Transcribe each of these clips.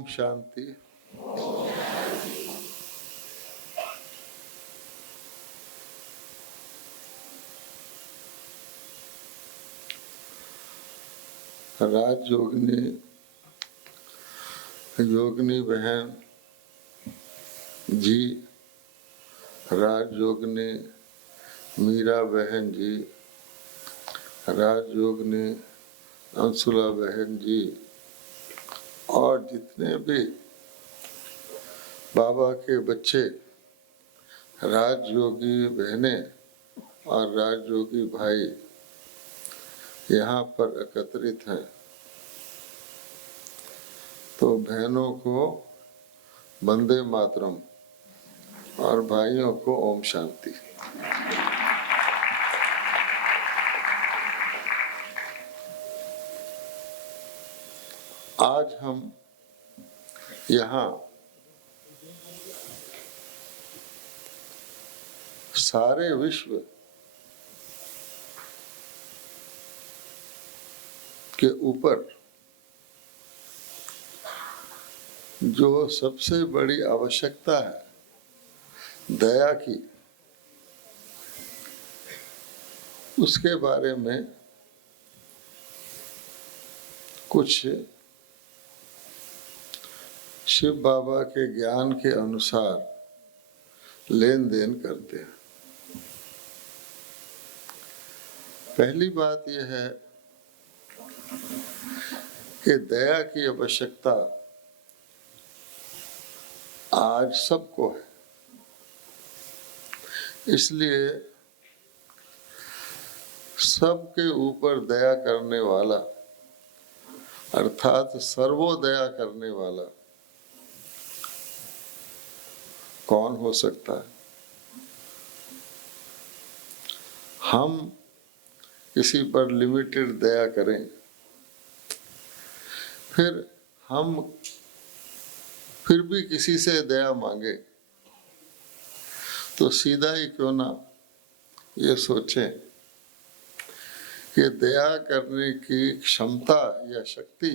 ओम शांति। राजयोगिनी योगिनी बहन जी, राजयोगिनी मीरा बहन जी, राजयोगिनी अंशुला बहन जी और जितने भी बाबा के बच्चे राजयोगी बहनें और राजयोगी भाई यहाँ पर एकत्रित हैं, तो बहनों को वंदे मातरम और भाइयों को ओम शांति। आज हम यहाँ सारे विश्व के ऊपर जो सबसे बड़ी आवश्यकता है दया की, उसके बारे में कुछ शिव बाबा के ज्ञान के अनुसार लेन देन करते हैं। पहली बात यह है कि दया की आवश्यकता आज सबको है, इसलिए सबके ऊपर दया करने वाला अर्थात सर्वोदया करने वाला कौन हो सकता है। हम किसी पर लिमिटेड दया करें, फिर भी किसी से दया मांगे, तो सीधा ही क्यों ना ये सोचें कि दया करने की क्षमता या शक्ति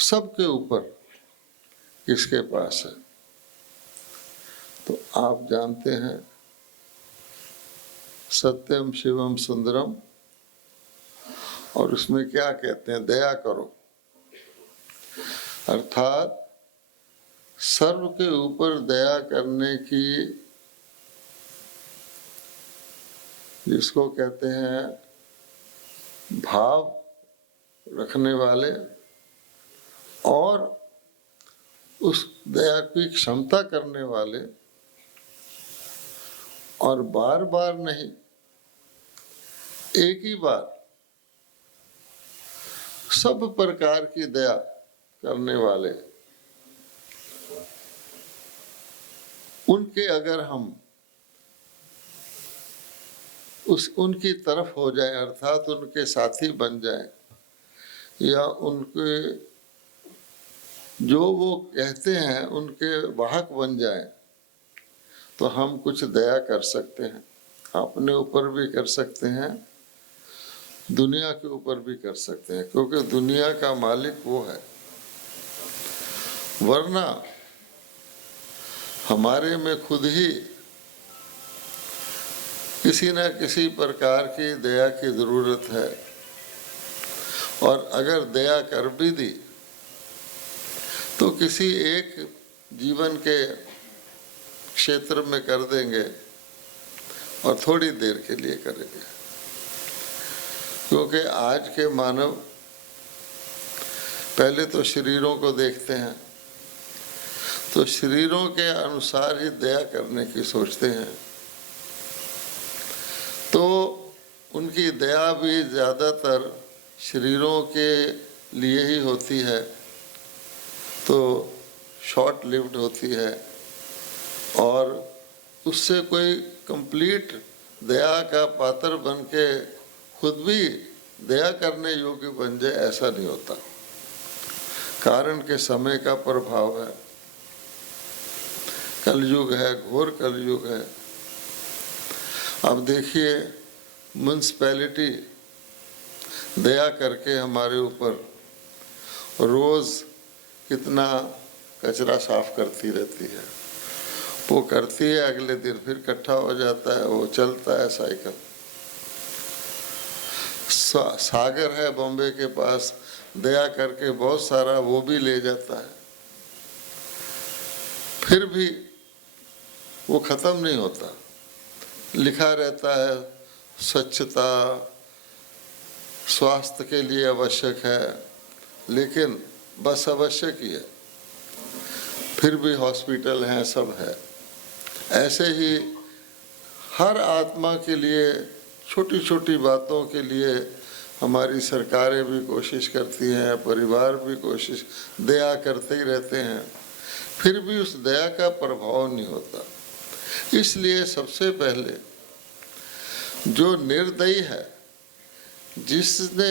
सबके ऊपर किसके पास है। तो आप जानते हैं सत्यम शिवम सुंदरम, और उसमें क्या कहते हैं, दया करो, अर्थात सर्व के ऊपर दया करने की, जिसको कहते हैं भाव रखने वाले और उस दया की क्षमता करने वाले, और बार बार नहीं, एक ही बार सब प्रकार की दया करने वाले, उनके अगर हम उनकी तरफ हो जाए, अर्थात उनके साथी बन जाए, या उनके जो वो कहते हैं उनके वाहक बन जाए, तो हम कुछ दया कर सकते हैं। अपने ऊपर भी कर सकते हैं, दुनिया के ऊपर भी कर सकते हैं, क्योंकि दुनिया का मालिक वो है। वरना हमारे में खुद ही किसी न किसी प्रकार की दया की जरूरत है, और अगर दया कर भी दी तो किसी एक जीवन के क्षेत्र में कर देंगे और थोड़ी देर के लिए करेंगे, क्योंकि आज के मानव पहले तो शरीरों को देखते हैं, तो शरीरों के अनुसार ही दया करने की सोचते हैं, तो उनकी दया भी ज़्यादातर शरीरों के लिए ही होती है, तो शॉर्ट लिव्ड होती है, और उससे कोई कंप्लीट दया का पात्र बन के खुद भी दया करने योग्य बन जाए, ऐसा नहीं होता। कारण के समय का प्रभाव है, कलयुग है, घोर कलयुग है। अब देखिए, म्युनिसिपैलिटी दया करके हमारे ऊपर रोज़ कितना कचरा साफ करती रहती है। वो करती है, अगले दिन फिर इकट्ठा हो जाता है, वो चलता है साइकिल। सागर है बॉम्बे के पास, दया करके बहुत सारा वो भी ले जाता है, फिर भी वो ख़त्म नहीं होता। लिखा रहता है स्वच्छता स्वास्थ्य के लिए आवश्यक है, लेकिन बस आवश्यक ही है, फिर भी हॉस्पिटल हैं, सब है। ऐसे ही हर आत्मा के लिए छोटी छोटी बातों के लिए हमारी सरकारें भी कोशिश करती हैं, परिवार भी कोशिश, दया करते ही रहते हैं, फिर भी उस दया का प्रभाव नहीं होता। इसलिए सबसे पहले जो निर्दयी है, जिसने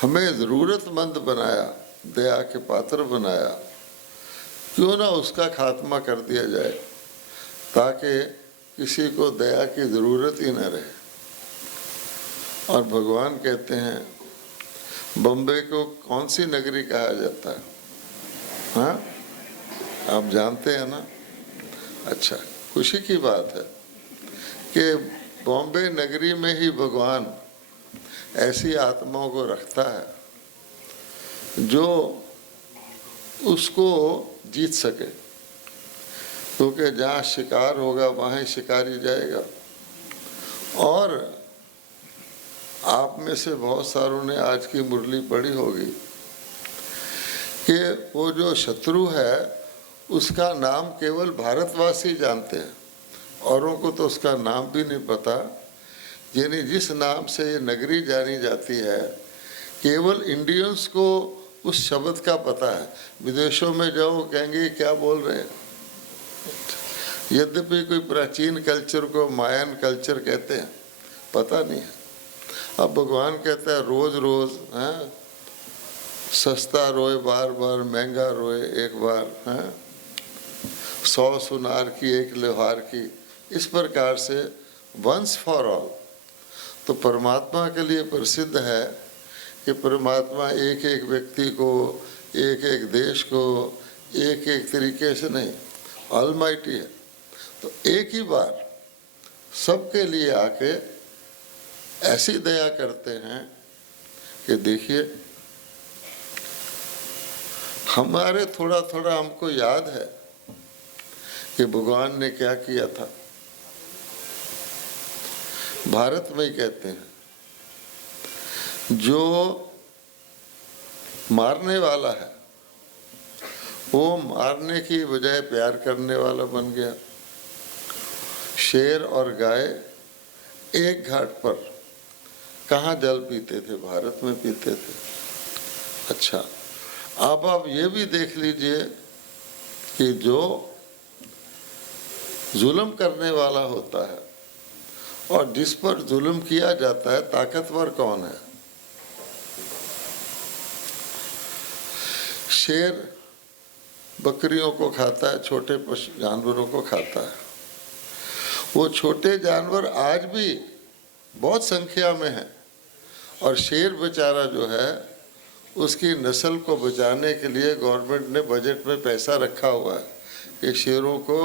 हमें ज़रूरतमंद बनाया, दया के पात्र बनाया, क्यों ना उसका खात्मा कर दिया जाए, ताकि किसी को दया की ज़रूरत ही न रहे। और भगवान कहते हैं, बम्बे को कौन सी नगरी कहा जाता है? हाँ, आप जानते हैं ना? अच्छा, खुशी की बात है कि बॉम्बे नगरी में ही भगवान ऐसी आत्माओं को रखता है जो उसको जीत सके, क्योंकि जहाँ शिकार होगा वहाँ ही शिकारी जाएगा। और आप में से बहुत सारों ने आज की मुरली पढ़ी होगी कि वो जो शत्रु है उसका नाम केवल भारतवासी जानते हैं, औरों को तो उसका नाम भी नहीं पता। यानी जिस नाम से ये नगरी जानी जाती है, केवल इंडियंस को उस शब्द का पता है। विदेशों में जाओ, कहेंगे क्या बोल रहे हैं। यद्यपि कोई प्राचीन कल्चर को मायन कल्चर कहते हैं, पता नहीं है। अब भगवान कहता है रोज़ रोज़ हैं, सस्ता रोए बार बार, महंगा रोए एक बार, हैं 100 सुनार की एक लोहार की, इस प्रकार से वंस फॉर ऑल। तो परमात्मा के लिए प्रसिद्ध है कि परमात्मा एक एक व्यक्ति को, एक एक देश को, एक एक तरीके से नहीं, ऑलमाइटी है। तो एक ही बार सबके लिए आके ऐसी दया करते हैं कि देखिए, हमारे थोड़ा थोड़ा हमको याद है कि भगवान ने क्या किया था। भारत में ही कहते हैं, जो मारने वाला है वो मारने की बजाय प्यार करने वाला बन गया। शेर और गाय एक घाट पर कहाँ जल पीते थे? भारत में पीते थे। अच्छा, अब आप ये भी देख लीजिए कि जो जुल्म करने वाला होता है और जिस पर जुल्म किया जाता है, ताकतवर कौन है? शेर बकरियों को खाता है, छोटे पशु जानवरों को खाता है। वो छोटे जानवर आज भी बहुत संख्या में हैं, और शेर बेचारा जो है, उसकी नस्ल को बचाने के लिए गवर्नमेंट ने बजट में पैसा रखा हुआ है कि शेरों को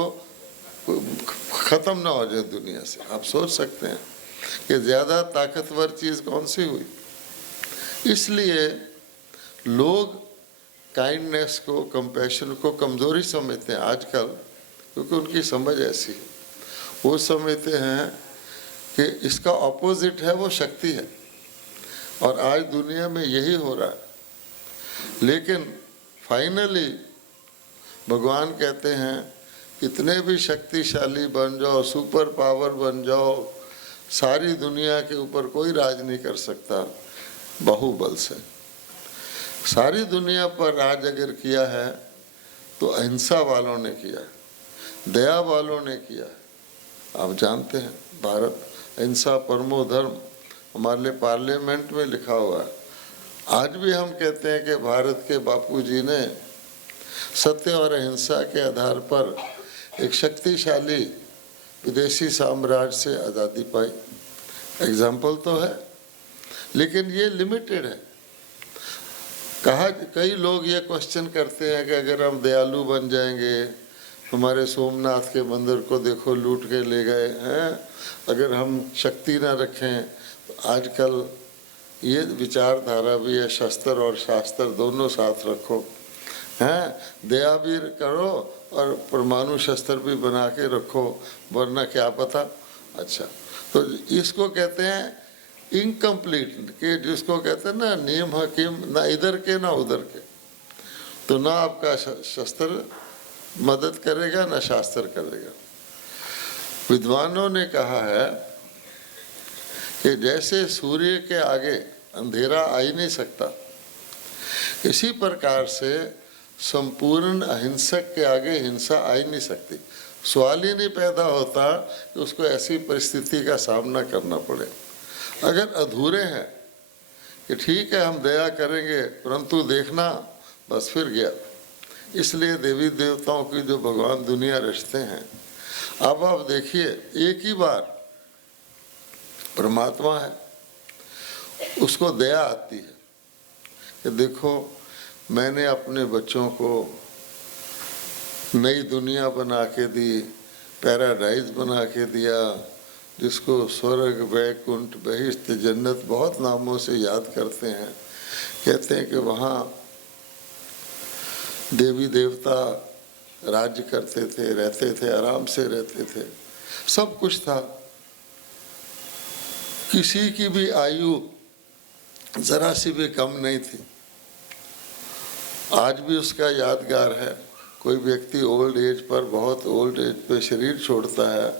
ख़त्म ना हो जाए दुनिया से। आप सोच सकते हैं कि ज़्यादा ताकतवर चीज़ कौन सी हुई। इसलिए लोग काइंडनेस को, कंपैशन को कमज़ोरी समझते हैं आजकल, क्योंकि उनकी समझ ऐसी है। वो समझते हैं कि इसका ऑपोजिट है वो शक्ति है, और आज दुनिया में यही हो रहा है। लेकिन फाइनली भगवान कहते हैं, कितने भी शक्तिशाली बन जाओ, सुपर पावर बन जाओ, सारी दुनिया के ऊपर कोई राज नहीं कर सकता बाहुबल से। सारी दुनिया पर राज अगर किया है तो अहिंसा वालों ने किया है, दया वालों ने किया है। आप जानते हैं, भारत अहिंसा परमो धर्म हमारे लिए पार्लियामेंट में लिखा हुआ है। आज भी हम कहते हैं कि भारत के बापूजी ने सत्य और अहिंसा के आधार पर एक शक्तिशाली विदेशी साम्राज्य से आज़ादी पाई। एग्जाम्पल तो है, लेकिन ये लिमिटेड है। कई लोग ये क्वेश्चन करते हैं कि अगर हम दयालु बन जाएंगे, हमारे सोमनाथ के मंदिर को देखो लूट के ले गए हैं, अगर हम शक्ति ना रखें तो आजकल ये विचारधारा भी है, शस्त्र और शास्त्र दोनों साथ रखो, हैं, दया भी करो और परमाणु शस्त्र भी बना के रखो, वरना क्या पता। अच्छा, तो इसको कहते हैं इनकम्प्लीट, कि जिसको कहते हैं ना नियम हकीम, ना इधर के ना उधर के, तो ना आपका शस्त्र मदद करेगा ना शास्त्र करेगा। विद्वानों ने कहा है कि जैसे सूर्य के आगे अंधेरा आ ही नहीं सकता, इसी प्रकार से संपूर्ण अहिंसक के आगे हिंसा आ ही नहीं सकती। सवाल ही नहीं पैदा होता कि उसको ऐसी परिस्थिति का सामना करना पड़े। अगर अधूरे हैं कि ठीक है हम दया करेंगे, परंतु देखना बस फिर गया। इसलिए देवी देवताओं की जो भगवान दुनिया रचते हैं, अब आप देखिए एक ही बार परमात्मा है, उसको दया आती है कि देखो मैंने अपने बच्चों को नई दुनिया बना के दी, पैराडाइज बना के दिया, जिसको स्वर्ग, वैकुंठ, बहिश्त, जन्नत बहुत नामों से याद करते हैं। कहते हैं कि वहाँ देवी देवता राज्य करते थे, रहते थे, आराम से रहते थे, सब कुछ था, किसी की भी आयु जरा सी भी कम नहीं थी। आज भी उसका यादगार है। कोई व्यक्ति ओल्ड एज पर, बहुत ओल्ड एज पे शरीर छोड़ता है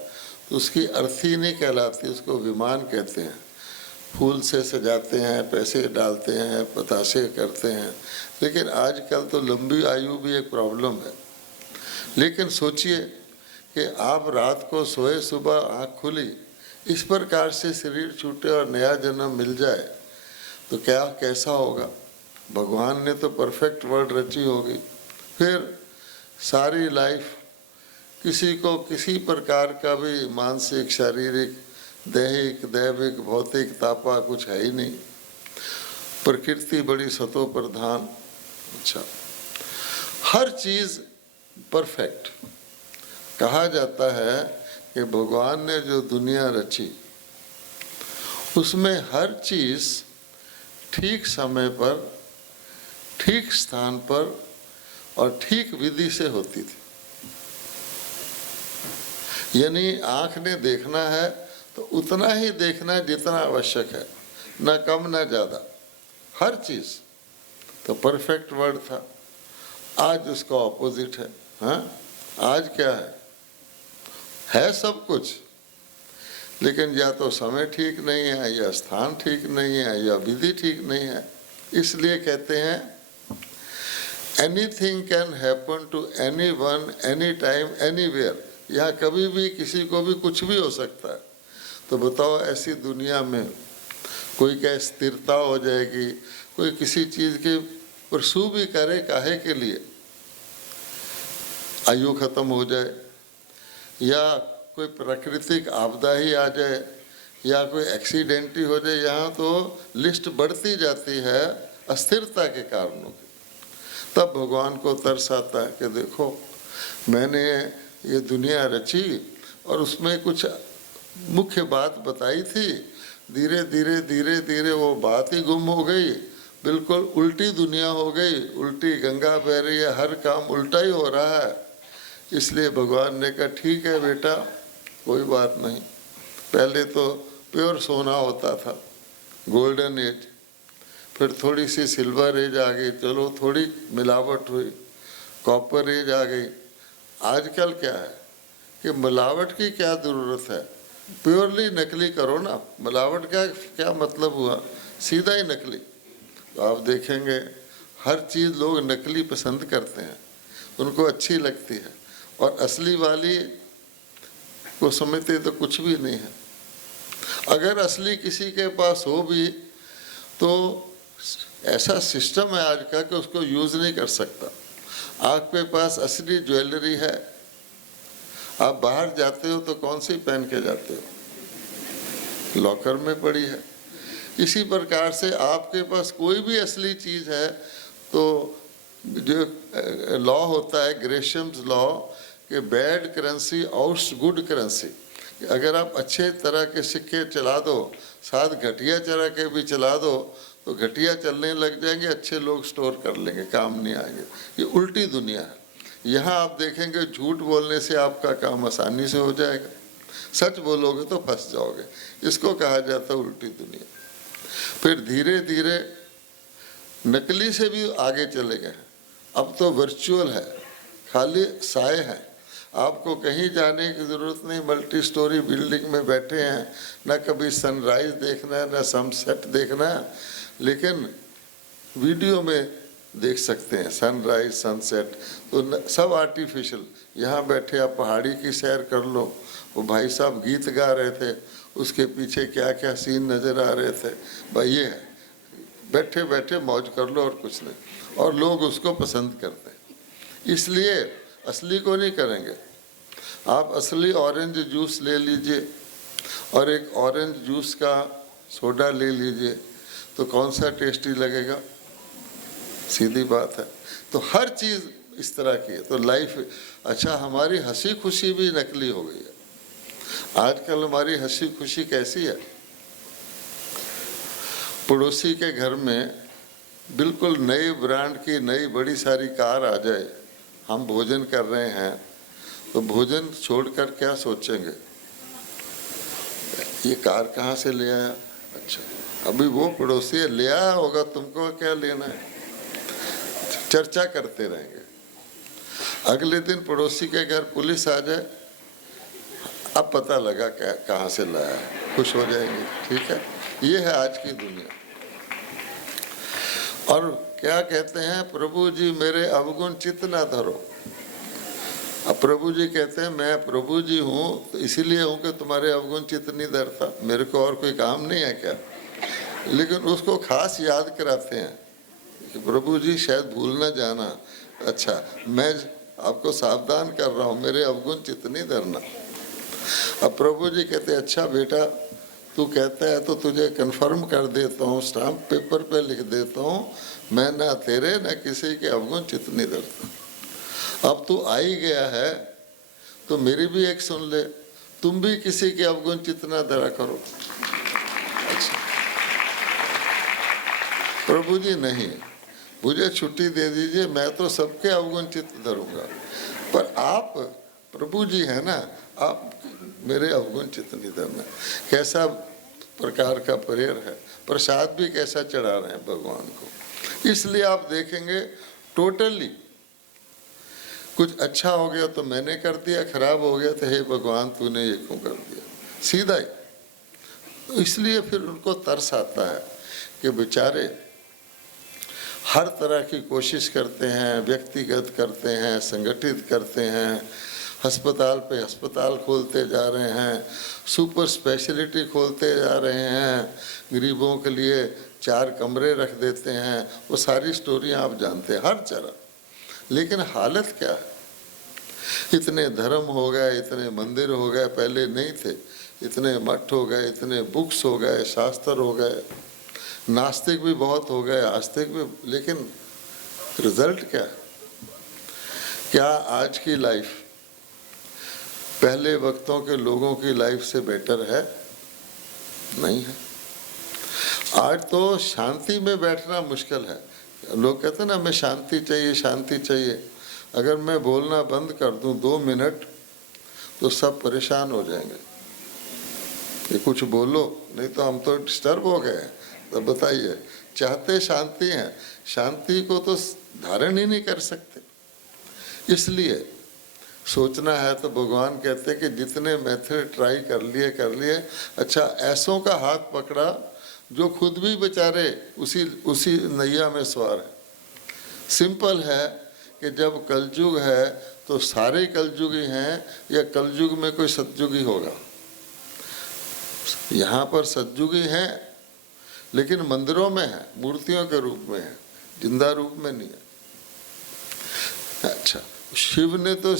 तो उसकी अर्थी नहीं कहलाती, उसको विमान कहते हैं। फूल से सजाते हैं, पैसे डालते हैं, बताशे करते हैं, लेकिन आजकल तो लंबी आयु भी एक प्रॉब्लम है। लेकिन सोचिए कि आप रात को सोए, सुबह आँख खुली, इस प्रकार से शरीर छूटे और नया जन्म मिल जाए तो क्या कैसा होगा। भगवान ने तो परफेक्ट वर्ल्ड रची होगी, फिर सारी लाइफ किसी को किसी प्रकार का भी मानसिक, शारीरिक, दैहिक, दैविक, भौतिक तापा कुछ है ही नहीं। प्रकृति बड़ी सतो प्रधान। अच्छा, हर चीज़ परफेक्ट। कहा जाता है कि भगवान ने जो दुनिया रची उसमें हर चीज़ ठीक समय पर, ठीक स्थान पर और ठीक विधि से होती थी। यानी आँख ने देखना है तो उतना ही देखना है जितना आवश्यक है, ना कम ना ज़्यादा, हर चीज़। तो परफेक्ट वर्ड था। आज उसका ऑपोजिट है। हाँ, आज क्या है सब कुछ, लेकिन या तो समय ठीक नहीं है, या स्थान ठीक नहीं है, या विधि ठीक नहीं है। इसलिए कहते हैं anything can happen to anyone, any time, anywhere. यहाँ कभी भी किसी को भी कुछ भी हो सकता है। तो बताओ ऐसी दुनिया में कोई क्या स्थिरता हो जाएगी, कोई किसी चीज़ के परसू भी करे काहे के लिए, आयु खत्म हो जाए, या कोई प्राकृतिक आपदा ही आ जाए, या कोई एक्सीडेंट ही हो जाए, यहाँ तो लिस्ट बढ़ती जाती है अस्थिरता के कारणों की। तब भगवान को तरस आता है कि देखो मैंने ये दुनिया रची और उसमें कुछ मुख्य बात बताई थी, धीरे धीरे धीरे धीरे वो बात ही गुम हो गई, बिल्कुल उल्टी दुनिया हो गई, उल्टी गंगा बह रही है, हर काम उल्टा ही हो रहा है। इसलिए भगवान ने कहा ठीक है बेटा, कोई बात नहीं। पहले तो प्योर सोना होता था, गोल्डन एज, फिर थोड़ी सी सिल्वर एज आ गई, चलो थोड़ी मिलावट हुई, कॉपर एज आ गई। आजकल क्या है कि मिलावट की क्या ज़रूरत है, प्योरली नकली करो ना। मिलावट का क्या मतलब हुआ, सीधा ही नकली। तो आप देखेंगे हर चीज़ लोग नकली पसंद करते हैं, उनको अच्छी लगती है, और असली वाली को समझते तो कुछ भी नहीं है। अगर असली किसी के पास हो भी तो ऐसा सिस्टम है आज का कि उसको यूज़ नहीं कर सकता। आपके पास असली ज्वेलरी है, आप बाहर जाते हो तो कौन सी पहन के जाते हो, लॉकर में पड़ी है। इसी प्रकार से आपके पास कोई भी असली चीज़ है तो जो लॉ होता है ग्रेशियम्स लॉ कि bad currency outs good currency, अगर आप अच्छे तरह के सिक्के चला दो साथ घटिया तरह के भी चला दो तो घटिया चलने लग जाएंगे, अच्छे लोग स्टोर कर लेंगे, काम नहीं आएंगे। ये उल्टी दुनिया है। यहाँ आप देखेंगे झूठ बोलने से आपका काम आसानी से हो जाएगा, सच बोलोगे तो फंस जाओगे। इसको कहा जाता है उल्टी दुनिया। फिर धीरे धीरे नकली से भी आगे चले गए हैं, अब तो वर्चुअल है, खाली साए हैं, आपको कहीं जाने की ज़रूरत नहीं, मल्टी स्टोरी बिल्डिंग में बैठे हैं, ना कभी सनराइज देखना है ना सनसेट देखना है, लेकिन वीडियो में देख सकते हैं सनराइज सनसेट, तो सब आर्टिफिशियल। यहाँ बैठे आप पहाड़ी की सैर कर लो, वो भाई साहब गीत गा रहे थे, उसके पीछे क्या क्या सीन नज़र आ रहे थे, भाई ये है, बैठे बैठे मौज कर लो और कुछ नहीं, और लोग उसको पसंद करते हैं। इसलिए असली को नहीं करेंगे। आप असली ऑरेंज जूस ले लीजिए और एक ऑरेंज जूस का सोडा ले लीजिए, तो कौन सा टेस्टी लगेगा? सीधी बात है। तो हर चीज़ इस तरह की है, तो लाइफ अच्छा, हमारी हंसी खुशी भी नकली हो गई है। आजकल हमारी हंसी खुशी कैसी है? पड़ोसी के घर में बिल्कुल नई ब्रांड की नई बड़ी सारी कार आ जाए, हम भोजन कर रहे हैं तो भोजन छोड़कर क्या सोचेंगे, ये कार कहाँ से ले आया? अच्छा, अभी वो पड़ोसी ले आया होगा, तुमको क्या लेना है? चर्चा करते रहेंगे। अगले दिन पड़ोसी के घर पुलिस आ जाए, अब पता लगा क्या कहाँ से लाया, खुश हो जाएंगे। ठीक है, ये है आज की दुनिया। और क्या कहते हैं, प्रभु जी मेरे अवगुण चित्त ना धरो। अब प्रभु जी कहते हैं मैं प्रभु जी हूँ तो इसीलिए हूँ कि तुम्हारे अवगुण चित्त नहीं धरता, मेरे को और कोई काम नहीं है क्या? लेकिन उसको खास याद कराते हैं कि प्रभु जी शायद भूल ना जाना, अच्छा मैं आपको सावधान कर रहा हूँ, मेरे अवगुण चित्त नहीं धरना। अब प्रभु जी कहते हैं अच्छा बेटा तू कहता है तो तुझे कन्फर्म कर देता हूँ, स्टाम्प पेपर पे लिख देता हूँ, मैं ना तेरे ना किसी के अवगुण चित्त नहीं धरता। अब तू आ ही गया है तो मेरी भी एक सुन ले, तुम भी किसी के अवगुण चित्त ना धरा करो। अच्छा प्रभु जी नहीं, मुझे छुट्टी दे दीजिए, मैं तो सबके अवगुण चित्त धरूंगा, पर आप प्रभु जी है ना, आप मेरे अवगुण चित्त नहीं धरना। कैसा प्रकार का प्रेयर है, प्रसाद भी कैसा चढ़ा रहे हैं भगवान को। इसलिए आप देखेंगे टोटली कुछ अच्छा हो गया तो मैंने कर दिया, खराब हो गया तो हे भगवान तूने ये क्यों कर दिया, सीधा ही। तो इसलिए फिर उनको तरस आता है कि बेचारे हर तरह की कोशिश करते हैं, व्यक्तिगत करते हैं, संगठित करते हैं, अस्पताल पे अस्पताल खोलते जा रहे हैं, सुपर स्पेशलिटी खोलते जा रहे हैं, गरीबों के लिए 4 कमरे रख देते हैं, वो सारी स्टोरियां आप जानते हैं हर तरह। लेकिन हालत क्या है? इतने धर्म हो गए, इतने मंदिर हो गए, पहले नहीं थे, इतने मठ हो गए, इतने बुक्स हो गए, शास्त्र हो गए, नास्तिक भी बहुत हो गए, आस्तिक भी, लेकिन रिजल्ट क्या है? क्या आज की लाइफ पहले वक्तों के लोगों की लाइफ से बेटर है? नहीं है। आज तो शांति में बैठना मुश्किल है। लोग कहते हैं ना मैं शांति चाहिए, शांति चाहिए। अगर मैं बोलना बंद कर दूं 2 मिनट तो सब परेशान हो जाएंगे कि कुछ बोलो, नहीं तो हम तो डिस्टर्ब हो गए। तो बताइए, चाहते शांति हैं, शांति को तो धारण ही नहीं कर सकते। इसलिए सोचना है तो भगवान कहते हैं कि जितने मेथड ट्राई कर लिए। अच्छा ऐसों का हाथ पकड़ा जो खुद भी बेचारे उसी नैया में सवार है। सिंपल है कि जब कलयुग है तो सारे कलयुगी हैं या कलयुग में कोई सतयुगी होगा? यहाँ पर सतयुगी हैं लेकिन मंदिरों में है, मूर्तियों के रूप में है, जिंदा रूप में नहीं है। अच्छा शिव ने तो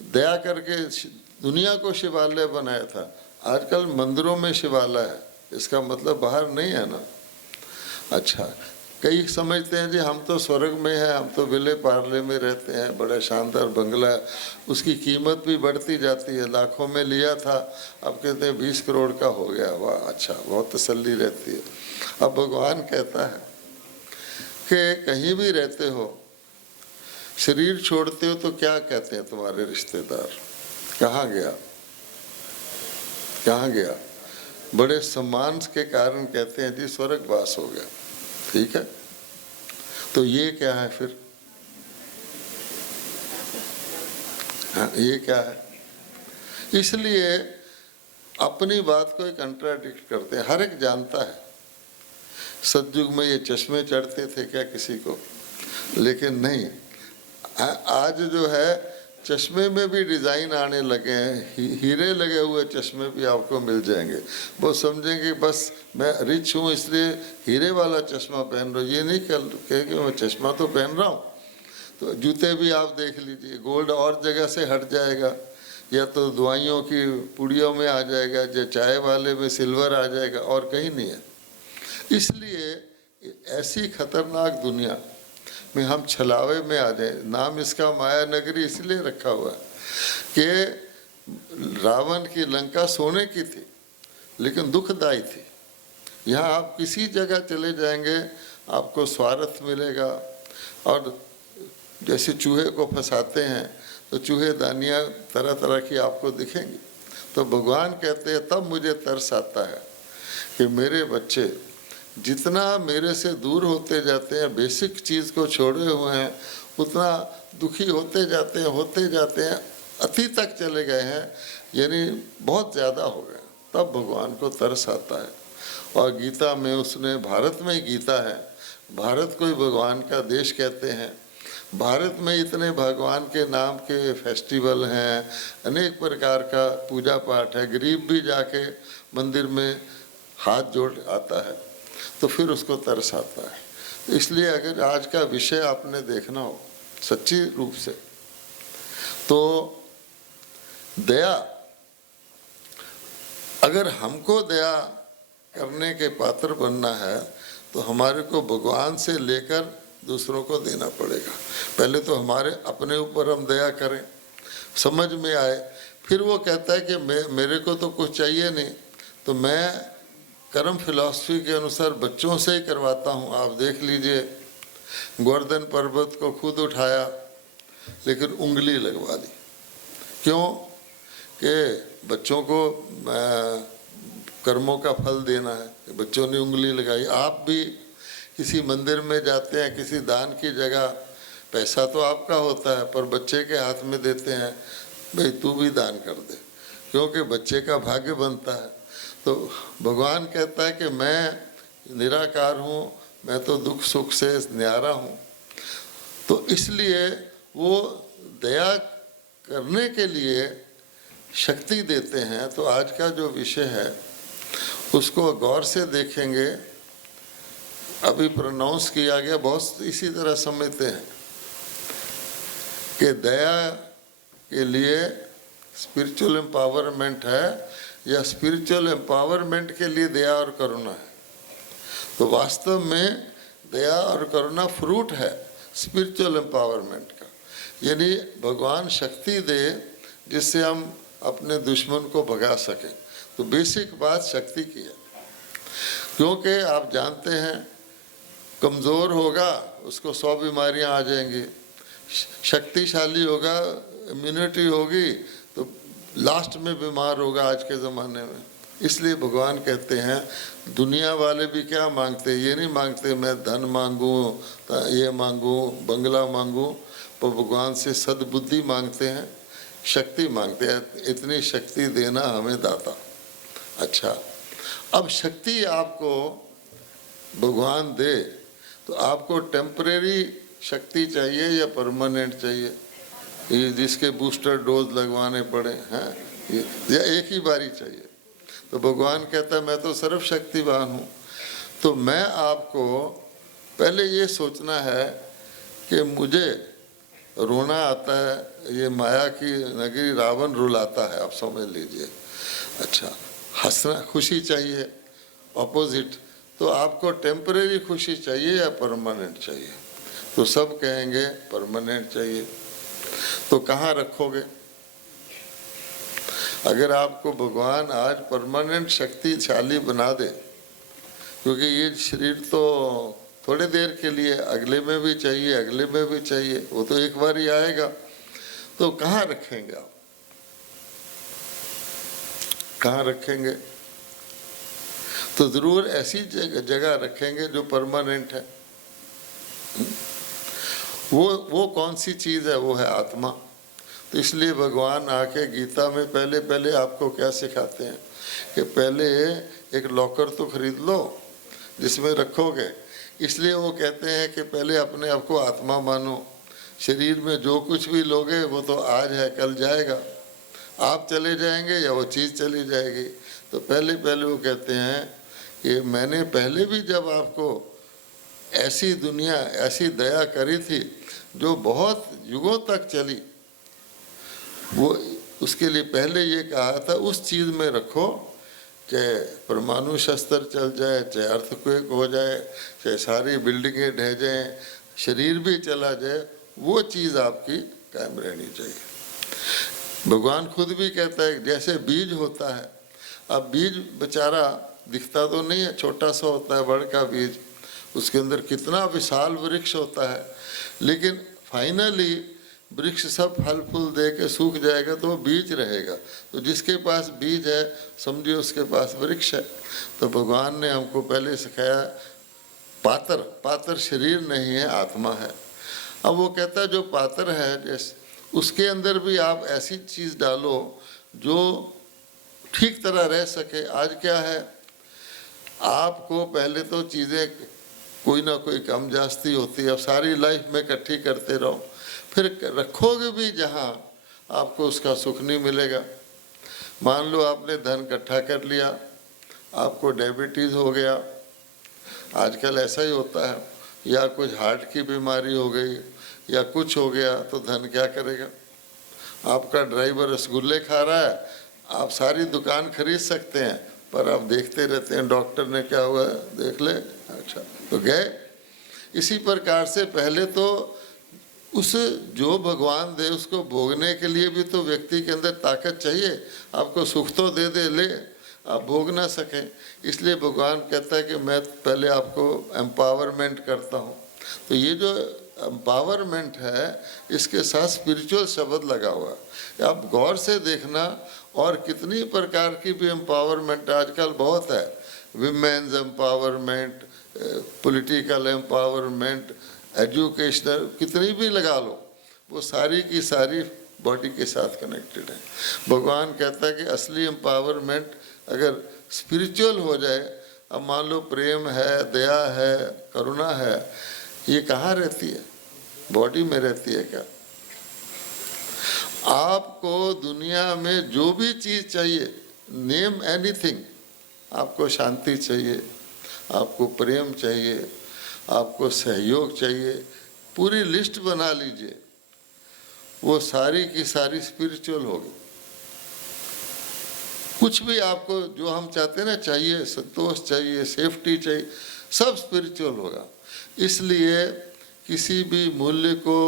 दया करके दुनिया को शिवालय बनाया था, आजकल मंदिरों में शिवालय है, इसका मतलब बाहर नहीं है ना। अच्छा कई समझते हैं जी हम तो स्वर्ग में हैं, हम तो विले पार्ले में रहते हैं, बड़ा शानदार बंगला है, उसकी कीमत भी बढ़ती जाती है, लाखों में लिया था अब कहते हैं 20 करोड़ का हो गया, वाह अच्छा, बहुत तसल्ली रहती है। अब भगवान कहता है कि कहीं भी रहते हो, शरीर छोड़ते हो तो क्या कहते हैं तुम्हारे रिश्तेदार, कहाँ गया कहाँ गया, बड़े सम्मान के कारण कहते हैं जी स्वर्गवास हो गया। ठीक है, तो ये क्या है फिर, हाँ ये क्या है? इसलिए अपनी बात को कंट्राडिक्ट करते हैं। हर एक जानता है सतयुग में ये चश्मे चढ़ते थे क्या किसी को, लेकिन नहीं, आज जो है चश्मे में भी डिज़ाइन आने लगे हैं, हीरे लगे हुए चश्मे भी आपको मिल जाएंगे। वो समझेंगे बस मैं रिच हूँ इसलिए हीरे वाला चश्मा पहन रहा हूँ, ये नहीं कह कि मैं चश्मा तो पहन रहा हूँ। तो जूते भी आप देख लीजिए, गोल्ड और जगह से हट जाएगा, या तो दवाइयों की पुड़ियों में आ जाएगा, या चाय वाले में सिल्वर आ जाएगा, और कहीं नहीं है। इसलिए ऐसी खतरनाक दुनिया में हम छलावे में आ जाए। नाम इसका माया नगरी इसलिए रखा हुआ है कि रावण की लंका सोने की थी लेकिन दुखदाई थी। यहाँ आप किसी जगह चले जाएंगे आपको स्वार्थ मिलेगा, और जैसे चूहे को फंसाते हैं तो चूहे दानियाँ तरह तरह की आपको दिखेंगी। तो भगवान कहते हैं तब मुझे तरस आता है कि मेरे बच्चे जितना मेरे से दूर होते जाते हैं, बेसिक चीज़ को छोड़े हुए हैं, उतना दुखी होते जाते हैं, अति तक चले गए हैं, यानी बहुत ज़्यादा हो गए। तब भगवान को तरस आता है। और गीता में उसने, भारत में ही गीता है, भारत को ही भगवान का देश कहते हैं। भारत में इतने भगवान के नाम के फेस्टिवल हैं, अनेक प्रकार का पूजा पाठ है, गरीब भी जाके मंदिर में हाथ जोड़ आता है, तो फिर उसको तरस आता है। इसलिए अगर आज का विषय आपने देखना हो सच्ची रूप से, तो दया, अगर हमको दया करने के पात्र बनना है तो हमारे को भगवान से लेकर दूसरों को देना पड़ेगा। पहले तो हमारे अपने ऊपर हम दया करें, समझ में आए, फिर वो कहता है कि मेरे को तो कुछ चाहिए नहीं, तो मैं कर्म फिलॉसफी के अनुसार बच्चों से ही करवाता हूँ। आप देख लीजिए, गोवर्धन पर्वत को खुद उठाया लेकिन उंगली लगवा दी, क्यों? कि बच्चों को कर्मों का फल देना है, बच्चों ने उंगली लगाई। आप भी किसी मंदिर में जाते हैं, किसी दान की जगह, पैसा तो आपका होता है पर बच्चे के हाथ में देते हैं, भाई तू भी दान कर दे, क्योंकि बच्चे का भाग्य बनता है। तो भगवान कहता है कि मैं निराकार हूँ, मैं तो दुख सुख से न्यारा हूँ। तो इसलिए वो दया करने के लिए शक्ति देते हैं। तो आज का जो विषय है उसको गौर से देखेंगे। अभी प्रोनाउंस किया गया, बहुत इसी तरह समझते हैं कि दया के लिए स्पिरिचुअल एम्पावरमेंट है, या स्पिरिचुअल एम्पावरमेंट के लिए दया और करुणा है। तो वास्तव में दया और करुणा फ्रूट है स्पिरिचुअल एम्पावरमेंट का, यानी भगवान शक्ति दे जिससे हम अपने दुश्मन को भगा सकें। तो बेसिक बात शक्ति की है, क्योंकि आप जानते हैं कमज़ोर होगा उसको 100 बीमारियां आ जाएंगी, शक्तिशाली होगा, इम्यूनिटी होगी तो लास्ट में बीमार होगा आज के ज़माने में। इसलिए भगवान कहते हैं दुनिया वाले भी क्या मांगते, ये नहीं मांगते मैं धन मांगूँ, ये मांगूँ, बंगला मांगूँ, पर भगवान से सद्बुद्धि मांगते हैं, शक्ति मांगते हैं। इतनी शक्ति देना हमें दाता। अच्छा, अब शक्ति आपको भगवान दे तो आपको टेम्परेरी शक्ति चाहिए या परमानेंट चाहिए, ये जिसके बूस्टर डोज लगवाने पड़े हैं, या एक ही बारी चाहिए? तो भगवान कहता है मैं तो सर्वशक्तिवान हूँ। तो मैं आपको पहले ये सोचना है कि मुझे रोना आता है, ये माया की नगरी रावण रुलाता है, आप समझ लीजिए। अच्छा, हंसना खुशी चाहिए, ऑपोजिट, तो आपको टेम्परेरी खुशी चाहिए या परमानेंट चाहिए? तो सब कहेंगे परमानेंट चाहिए। तो कहाँ रखोगे? अगर आपको भगवान आज परमानेंट शक्तिशाली बना दे, क्योंकि ये शरीर तो थोड़े देर के लिए, अगले में भी चाहिए, अगले में भी चाहिए, वो तो एक बार ही आएगा, तो कहाँ रखेंगे आप? कहाँ रखेंगे? तो जरूर ऐसी जगह रखेंगे जो परमानेंट है। वो कौन सी चीज है? वो है आत्मा। तो इसलिए भगवान आके गीता में पहले आपको क्या सिखाते हैं कि पहले एक लॉकर तो खरीद लो जिसमें रखोगे। इसलिए वो कहते हैं कि पहले अपने आप को आत्मा मानो। शरीर में जो कुछ भी लोगे वो तो आज है, कल जाएगा। आप चले जाएंगे या वो चीज़ चली जाएगी। तो पहले वो कहते हैं कि मैंने पहले भी जब आपको ऐसी दुनिया, ऐसी दया करी थी जो बहुत युगों तक चली, वो उसके लिए पहले ये कहा था उस चीज़ में रखो, चाहे परमाणु शस्त्र चल जाए, चाहे अर्थक्वेक हो जाए, चाहे सारी बिल्डिंगें ढह जाएं, शरीर भी चला जाए, वो चीज़ आपकी कायम रहनी चाहिए। भगवान खुद भी कहता है जैसे बीज होता है, अब बीज बेचारा दिखता तो नहीं है, छोटा सा होता है बड़ का बीज, उसके अंदर कितना विशाल वृक्ष होता है, लेकिन फाइनली वृक्ष सब फल फूल दे के सूख जाएगा तो वो बीज रहेगा। तो जिसके पास बीज है समझिए उसके पास वृक्ष है। तो भगवान ने हमको पहले सिखाया पातर शरीर नहीं है, आत्मा है। अब वो कहता है जो पातर है जैसे उसके अंदर भी आप ऐसी चीज़ डालो जो ठीक तरह रह सके। आज क्या है, आपको पहले तो चीज़ें कोई ना कोई कम जास्ती होती है, अब सारी लाइफ में इकट्ठी करते रहो, फिर रखोगे भी जहाँ आपको उसका सुख नहीं मिलेगा। मान लो आपने धन इकट्ठा कर लिया, आपको डायबिटीज़ हो गया, आजकल ऐसा ही होता है, या कुछ हार्ट की बीमारी हो गई या कुछ हो गया, तो धन क्या करेगा? आपका ड्राइवर रसगुल्ले खा रहा है, आप सारी दुकान खरीद सकते हैं, पर आप देखते रहते हैं डॉक्टर ने क्या हुआ है देख ले, अच्छा तो गए। इसी प्रकार से पहले तो उस जो भगवान दे उसको भोगने के लिए भी तो व्यक्ति के अंदर ताकत चाहिए। आपको सुख तो दे दे, ले आप भोग ना सकें, इसलिए भगवान कहता है कि मैं पहले आपको एम्पावरमेंट करता हूँ। तो ये जो एम्पावरमेंट है इसके साथ स्पिरिचुअल शब्द लगा हुआ है। आप गौर से देखना, और कितनी प्रकार की भी एम्पावरमेंट आजकल बहुत है, women's empowerment, political empowerment, educational, कितनी भी लगा लो, वो सारी की सारी बॉडी के साथ कनेक्टेड है। भगवान कहता है कि असली एम्पावरमेंट अगर स्पिरिचुअल हो जाए, अब मान लो प्रेम है, दया है, करुणा है, ये कहाँ रहती है? बॉडी में रहती है क्या? आपको दुनिया में जो भी चीज़ चाहिए, नेम एनीथिंग, आपको शांति चाहिए, आपको प्रेम चाहिए, आपको सहयोग चाहिए, पूरी लिस्ट बना लीजिए, वो सारी की सारी स्पिरिचुअल होगी। कुछ भी आपको जो हम चाहते हैं ना चाहिए, संतोष चाहिए, सेफ्टी चाहिए, सब स्पिरिचुअल होगा। इसलिए किसी भी मूल्य को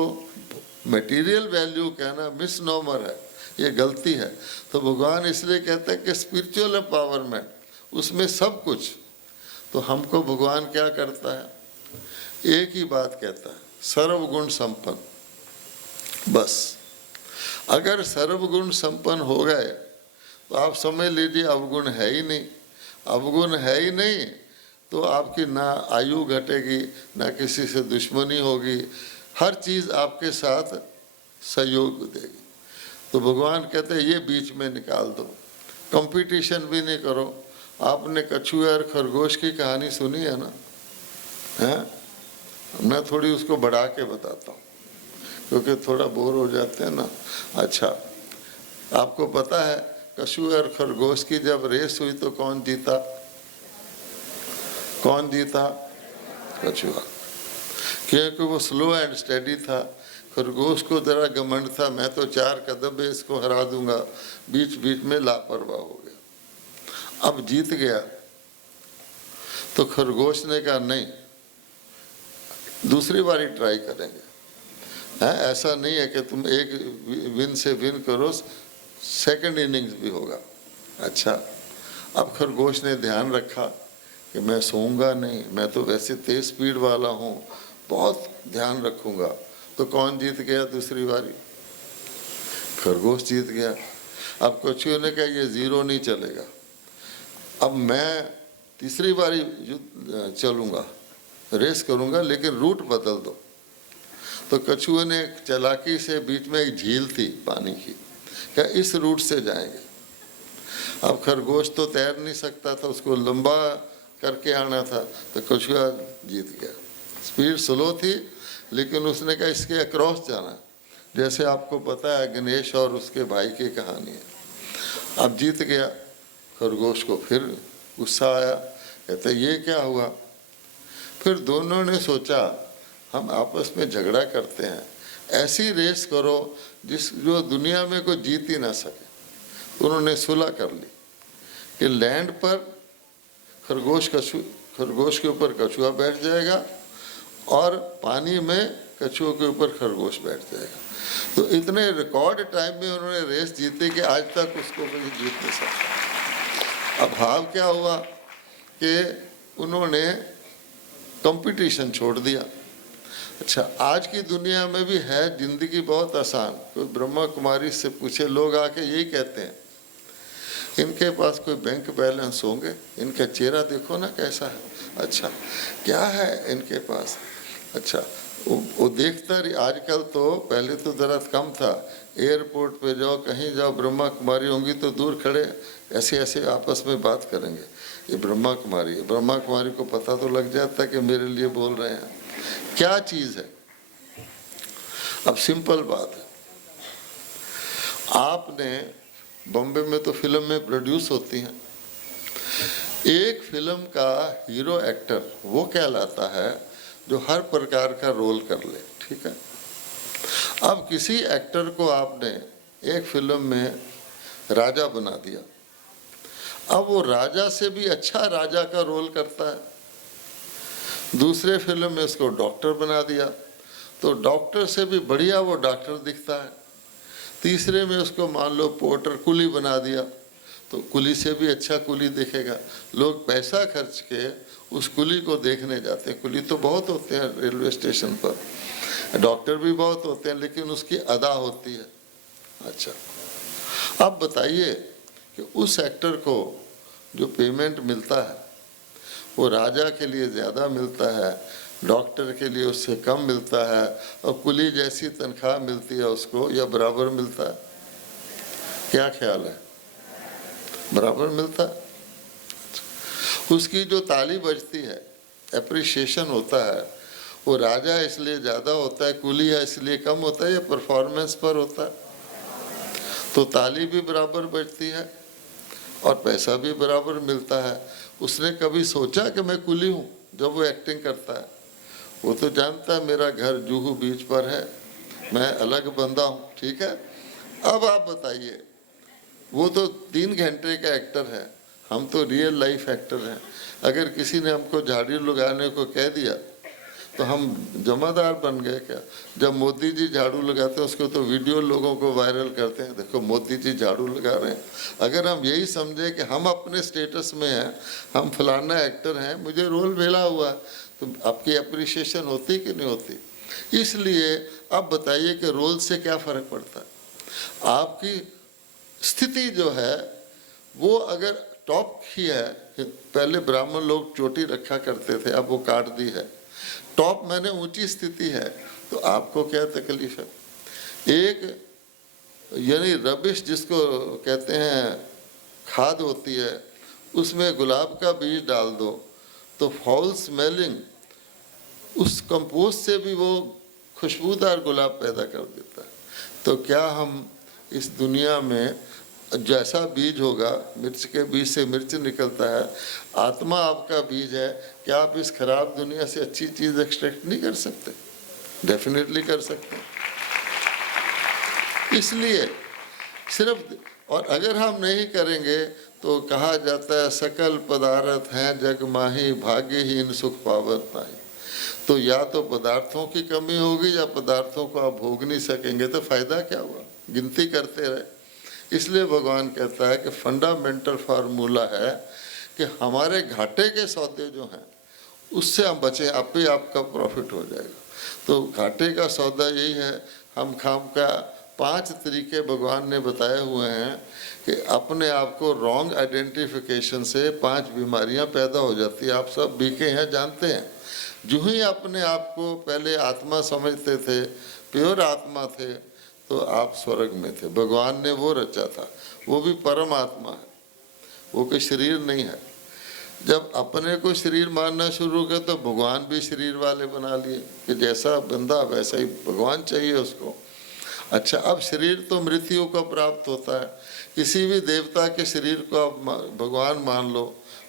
मटेरियल वैल्यू कहना मिसनोमर है, ये गलती है। तो भगवान इसलिए कहते हैं कि स्पिरिचुअल एम्पावरमेंट, उसमें सब कुछ। तो हमको भगवान क्या करता है? एक ही बात कहता है, सर्वगुण संपन्न। बस अगर सर्वगुण संपन्न हो गए तो आप समझ लीजिए अवगुण है ही नहीं। अवगुण है ही नहीं तो आपकी ना आयु घटेगी, ना किसी से दुश्मनी होगी, हर चीज़ आपके साथ सहयोग देगी। तो भगवान कहते हैं ये बीच में निकाल दो, कंपटीशन भी नहीं करो। आपने कछुए और खरगोश की कहानी सुनी है ना? हैं? मैं थोड़ी उसको बढ़ा के बताता हूँ क्योंकि थोड़ा बोर हो जाते हैं ना। अच्छा, आपको पता है कछुए और खरगोश की जब रेस हुई तो कौन जीता? कौन जीता? कछुआ, क्योंकि वो स्लो एंड स्टेडी था। खरगोश को जरा घमंड था, मैं तो 4 कदम में इसको हरा दूंगा, बीच बीच में लापरवाह हो गया, अब जीत गया। तो खरगोश ने कहा नहीं, दूसरी बारी ट्राई करेंगे। है, ऐसा नहीं है कि तुम एक विन से विन करो, सेकंड इनिंग्स भी होगा। अच्छा, अब खरगोश ने ध्यान रखा कि मैं सोऊंगा नहीं, मैं तो वैसे तेज स्पीड वाला हूँ, बहुत ध्यान रखूंगा। तो कौन जीत गया दूसरी बारी? खरगोश जीत गया। अब कछुए ने कहा ये जीरो नहीं चलेगा, अब मैं तीसरी बारी चलूंगा, रेस करूंगा, लेकिन रूट बदल दो। तो कछुए ने चालाकी से, बीच में एक झील थी पानी की, क्या इस रूट से जाएंगे। अब खरगोश तो तैर नहीं सकता था, उसको लंबा करके आना था, तो कछुआ जीत गया। स्पीड स्लो थी, लेकिन उसने कहा इसके अक्रॉस जाना। जैसे आपको पता है गणेश और उसके भाई की कहानी है। अब जीत गया। खरगोश को फिर गुस्सा आया, कहते ये क्या हुआ। फिर दोनों ने सोचा हम आपस में झगड़ा करते हैं, ऐसी रेस करो जो दुनिया में कोई जीत ही ना सके। उन्होंने सुलह कर ली कि लैंड पर खरगोश के ऊपर कछुआ बैठ जाएगा और पानी में कछुओं के ऊपर खरगोश बैठ जाएगा। तो इतने रिकॉर्ड टाइम में उन्होंने रेस जीती कि आज तक उसको कोई जीत नहीं सकता। अब भाव क्या हुआ कि उन्होंने कंपटीशन छोड़ दिया। अच्छा, आज की दुनिया में भी है जिंदगी बहुत आसान। कोई ब्रह्मा कुमारी से पूछे, लोग आके यही कहते हैं, इनके पास कोई बैंक बैलेंस होंगे, इनका चेहरा देखो ना कैसा है। अच्छा, क्या है इनके पास? अच्छा, वो देखता रही। आजकल तो, पहले तो ज़रा कम था, एयरपोर्ट पे जाओ, कहीं जाओ, ब्रह्मा कुमारी होंगी तो दूर खड़े ऐसे ऐसे आपस में बात करेंगे, ये ब्रह्मा कुमारी है। ब्रह्मा कुमारी को पता तो लग जाता कि मेरे लिए बोल रहे हैं। क्या चीज़ है? अब सिंपल बात है, आपने बॉम्बे में तो फिल्म में प्रोड्यूस होती हैं, एक फिल्म का हीरो एक्टर वो कहलाता है जो हर प्रकार का रोल कर ले। ठीक है, अब किसी एक्टर को आपने एक फिल्म में राजा बना दिया, अब वो राजा से भी अच्छा राजा का रोल करता है। दूसरे फिल्म में उसको डॉक्टर बना दिया तो डॉक्टर से भी बढ़िया वो डॉक्टर दिखता है। तीसरे में उसको मान लो पोर्टर कुली बना दिया तो कुली से भी अच्छा कुली दिखेगा। लोग पैसा खर्च के उस कुली को देखने जाते हैं। कुली तो बहुत होते हैं रेलवे स्टेशन पर, डॉक्टर भी बहुत होते हैं, लेकिन उसकी अदा होती है। अच्छा, अब बताइए कि उस एक्टर को जो पेमेंट मिलता है वो राजा के लिए ज़्यादा मिलता है, डॉक्टर के लिए उससे कम मिलता है, और कुली जैसी तनख्वाह मिलती है उसको या बराबर मिलता है? क्या ख्याल है? बराबर मिलता है। उसकी जो ताली बजती है, एप्रिशिएशन होता है, वो राजा इसलिए ज़्यादा होता है, कुली है इसलिए कम होता है, या परफॉर्मेंस पर होता है? तो ताली भी बराबर बजती है और पैसा भी बराबर मिलता है। उसने कभी सोचा कि मैं कुली हूँ जब वो एक्टिंग करता है? वो तो जानता है मेरा घर जुहू बीच पर है, मैं अलग बंदा हूँ। ठीक है, अब आप बताइए, वो तो 3 घंटे का एक्टर है, हम तो रियल लाइफ एक्टर हैं। अगर किसी ने हमको झाड़ू लगाने को कह दिया तो हम जमादार बन गए क्या? जब मोदी जी झाड़ू लगाते हैं उसको तो वीडियो लोगों को वायरल करते हैं, देखो मोदी जी झाड़ू लगा रहे हैं। अगर हम यही समझे कि हम अपने स्टेटस में हैं, हम फलाना एक्टर हैं, मुझे रोल मिला हुआ, तो आपकी अप्रिसिएशन होती कि नहीं होती? इसलिए अब बताइए कि रोल से क्या फ़र्क पड़ता है? आपकी स्थिति जो है वो अगर टॉप की है, पहले ब्राह्मण लोग चोटी रखा करते थे, अब वो काट दी है, टॉप मैंने ऊंची स्थिति है, तो आपको क्या तकलीफ है? एक यानी रबिश जिसको कहते हैं खाद होती है, उसमें गुलाब का बीज डाल दो तो फाउल स्मेलिंग उस कंपोस्ट से भी वो खुशबूदार गुलाब पैदा कर देता है। तो क्या हम इस दुनिया में जैसा बीज होगा, मिर्च के बीज से मिर्च निकलता है, आत्मा आपका बीज है, क्या आप इस खराब दुनिया से अच्छी चीज़ एक्सट्रैक्ट नहीं कर सकते? डेफिनेटली कर सकते हैं। इसलिए सिर्फ, और अगर हम नहीं करेंगे तो कहा जाता है सकल पदार्थ हैं जग माही, भाग्यहीन सुख पावत नाही। तो या तो पदार्थों की कमी होगी या पदार्थों को आप भोग नहीं सकेंगे, तो फायदा क्या हुआ, गिनती करते रहे। इसलिए भगवान कहता है कि फंडामेंटल फार्मूला है कि हमारे घाटे के सौदे जो हैं उससे हम बचें, आप ही आपका प्रॉफिट हो जाएगा। तो घाटे का सौदा यही है, हम खाम का 5 तरीके भगवान ने बताए हुए हैं कि अपने आप को रॉन्ग आइडेंटिफिकेशन से 5 बीमारियां पैदा हो जाती है। आप सब बीके हैं, जानते हैं। जो ही अपने आप को पहले आत्मा समझते थे, प्योर आत्मा थे, तो आप स्वर्ग में थे। भगवान ने वो रचा था, वो भी परमात्मा है, वो कोई शरीर नहीं है। जब अपने को शरीर मानना शुरू किया तो भगवान भी शरीर वाले बना लिए कि जैसा बंदा वैसा ही भगवान चाहिए उसको। अच्छा, अब शरीर तो मृत्यु को प्राप्त होता है। किसी भी देवता के शरीर को आप भगवान मान लो,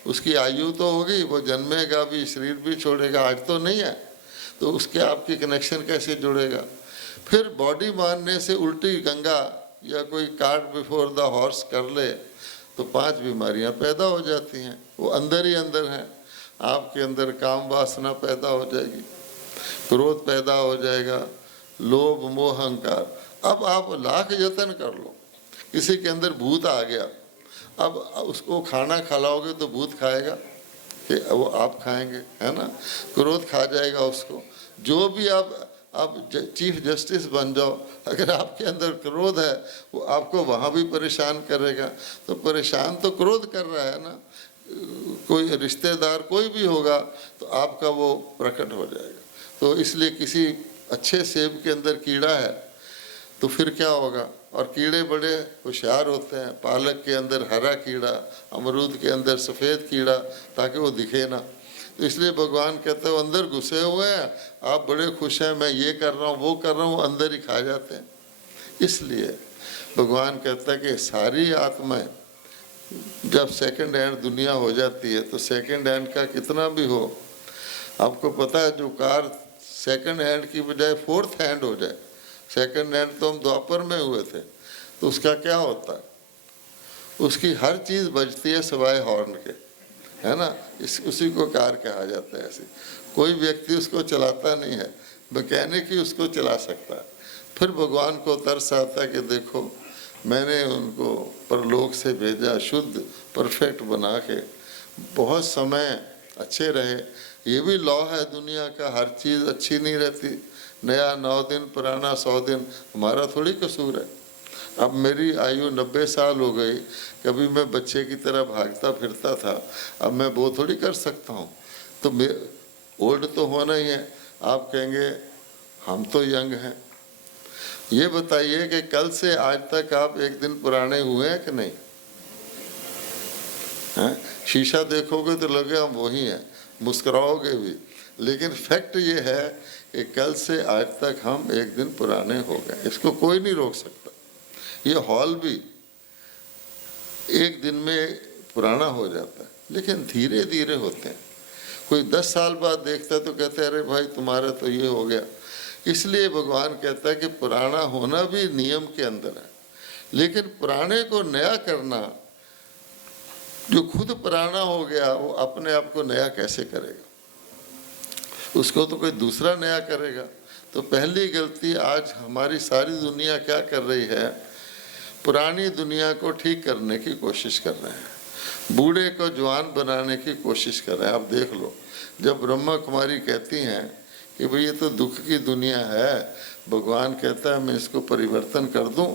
उसकी आयु तो होगी, वो जन्मेगा भी, शरीर भी छोड़ेगा, आज तो नहीं है, तो उसके आपकी कनेक्शन कैसे जुड़ेगा। फिर बॉडी मानने से उल्टी गंगा या कोई कार्ट बिफोर द हॉर्स कर ले तो 5 बीमारियां पैदा हो जाती हैं। वो अंदर ही अंदर हैं। आपके अंदर काम वासना पैदा हो जाएगी, क्रोध पैदा हो जाएगा, लोभ मोह अहंकार। अब आप लाख यत्न कर लो, किसी के अंदर भूत आ गया, अब उसको खाना खिलाओगे तो भूत खाएगा कि वो आप खाएंगे, है ना। क्रोध खा जाएगा उसको। जो भी आप चीफ जस्टिस बन जाओ, अगर आपके अंदर क्रोध है वो आपको वहाँ भी परेशान करेगा। तो परेशान तो क्रोध कर रहा है ना। कोई रिश्तेदार कोई भी होगा तो आपका वो प्रकट हो जाएगा। तो इसलिए किसी अच्छे सेब के अंदर कीड़ा है तो फिर क्या होगा। और कीड़े बड़े होशियार होते हैं, पालक के अंदर हरा कीड़ा, अमरूद के अंदर सफ़ेद कीड़ा, ताकि वो दिखे ना। तो इसलिए भगवान कहते हैं वो अंदर घुसे हुए हैं, आप बड़े खुश हैं, मैं ये कर रहा हूँ वो कर रहा हूँ, अंदर ही खा जाते हैं। इसलिए भगवान कहता है कि सारी आत्माएं जब सेकंड हैंड दुनिया हो जाती है तो सेकंड हैंड का कितना भी हो, आपको पता है जो कार सेकंड हैंड की बजाय 4th हैंड हो जाए, सेकंड हैंड तो हम द्वापर में हुए थे, तो उसका क्या होता है, उसकी हर चीज़ बजती है सिवाय हॉर्न के, है ना। उसी को कार कहा जाता है। ऐसे कोई व्यक्ति उसको चलाता नहीं है, मैकेनिक ही उसको चला सकता है। फिर भगवान को तरस आता है कि देखो मैंने उनको परलोक से भेजा, शुद्ध परफेक्ट बना के, बहुत समय अच्छे रहे। ये भी लॉ है दुनिया का, हर चीज़ अच्छी नहीं रहती। नया 9 दिन, पुराना 100 दिन, हमारा थोड़ी कसूर है। अब मेरी आयु 90 साल हो गई, कभी मैं बच्चे की तरह भागता फिरता था, अब मैं वो थोड़ी कर सकता हूँ। तो ओल्ड तो होना ही है। आप कहेंगे हम तो यंग हैं। ये बताइए कि कल से आज तक आप एक दिन पुराने हुए हैं कि नहीं? हैं? शीशा देखोगे तो लगे हम वही हैं, मुस्कुराओगे भी, लेकिन फैक्ट ये है कि कल से आज तक हम एक दिन पुराने हो गए। इसको कोई नहीं रोक सकता। ये हॉल भी एक दिन में पुराना हो जाता है, लेकिन धीरे धीरे होते हैं। कोई 10 साल बाद देखता है तो कहते हैं अरे भाई तुम्हारा तो ये हो गया। इसलिए भगवान कहता है कि पुराना होना भी नियम के अंदर है, लेकिन पुराने को नया करना, जो खुद पुराना हो गया वो अपने आप को नया कैसे करेगा, उसको तो कोई दूसरा नया करेगा। तो पहली गलती आज हमारी सारी दुनिया क्या कर रही है, पुरानी दुनिया को ठीक करने की कोशिश कर रहे हैं, बूढ़े को जवान बनाने की कोशिश कर रहे हैं। आप देख लो, जब ब्रह्मा कुमारी कहती हैं कि भाई ये तो दुख की दुनिया है, भगवान कहता है मैं इसको परिवर्तन कर दूं,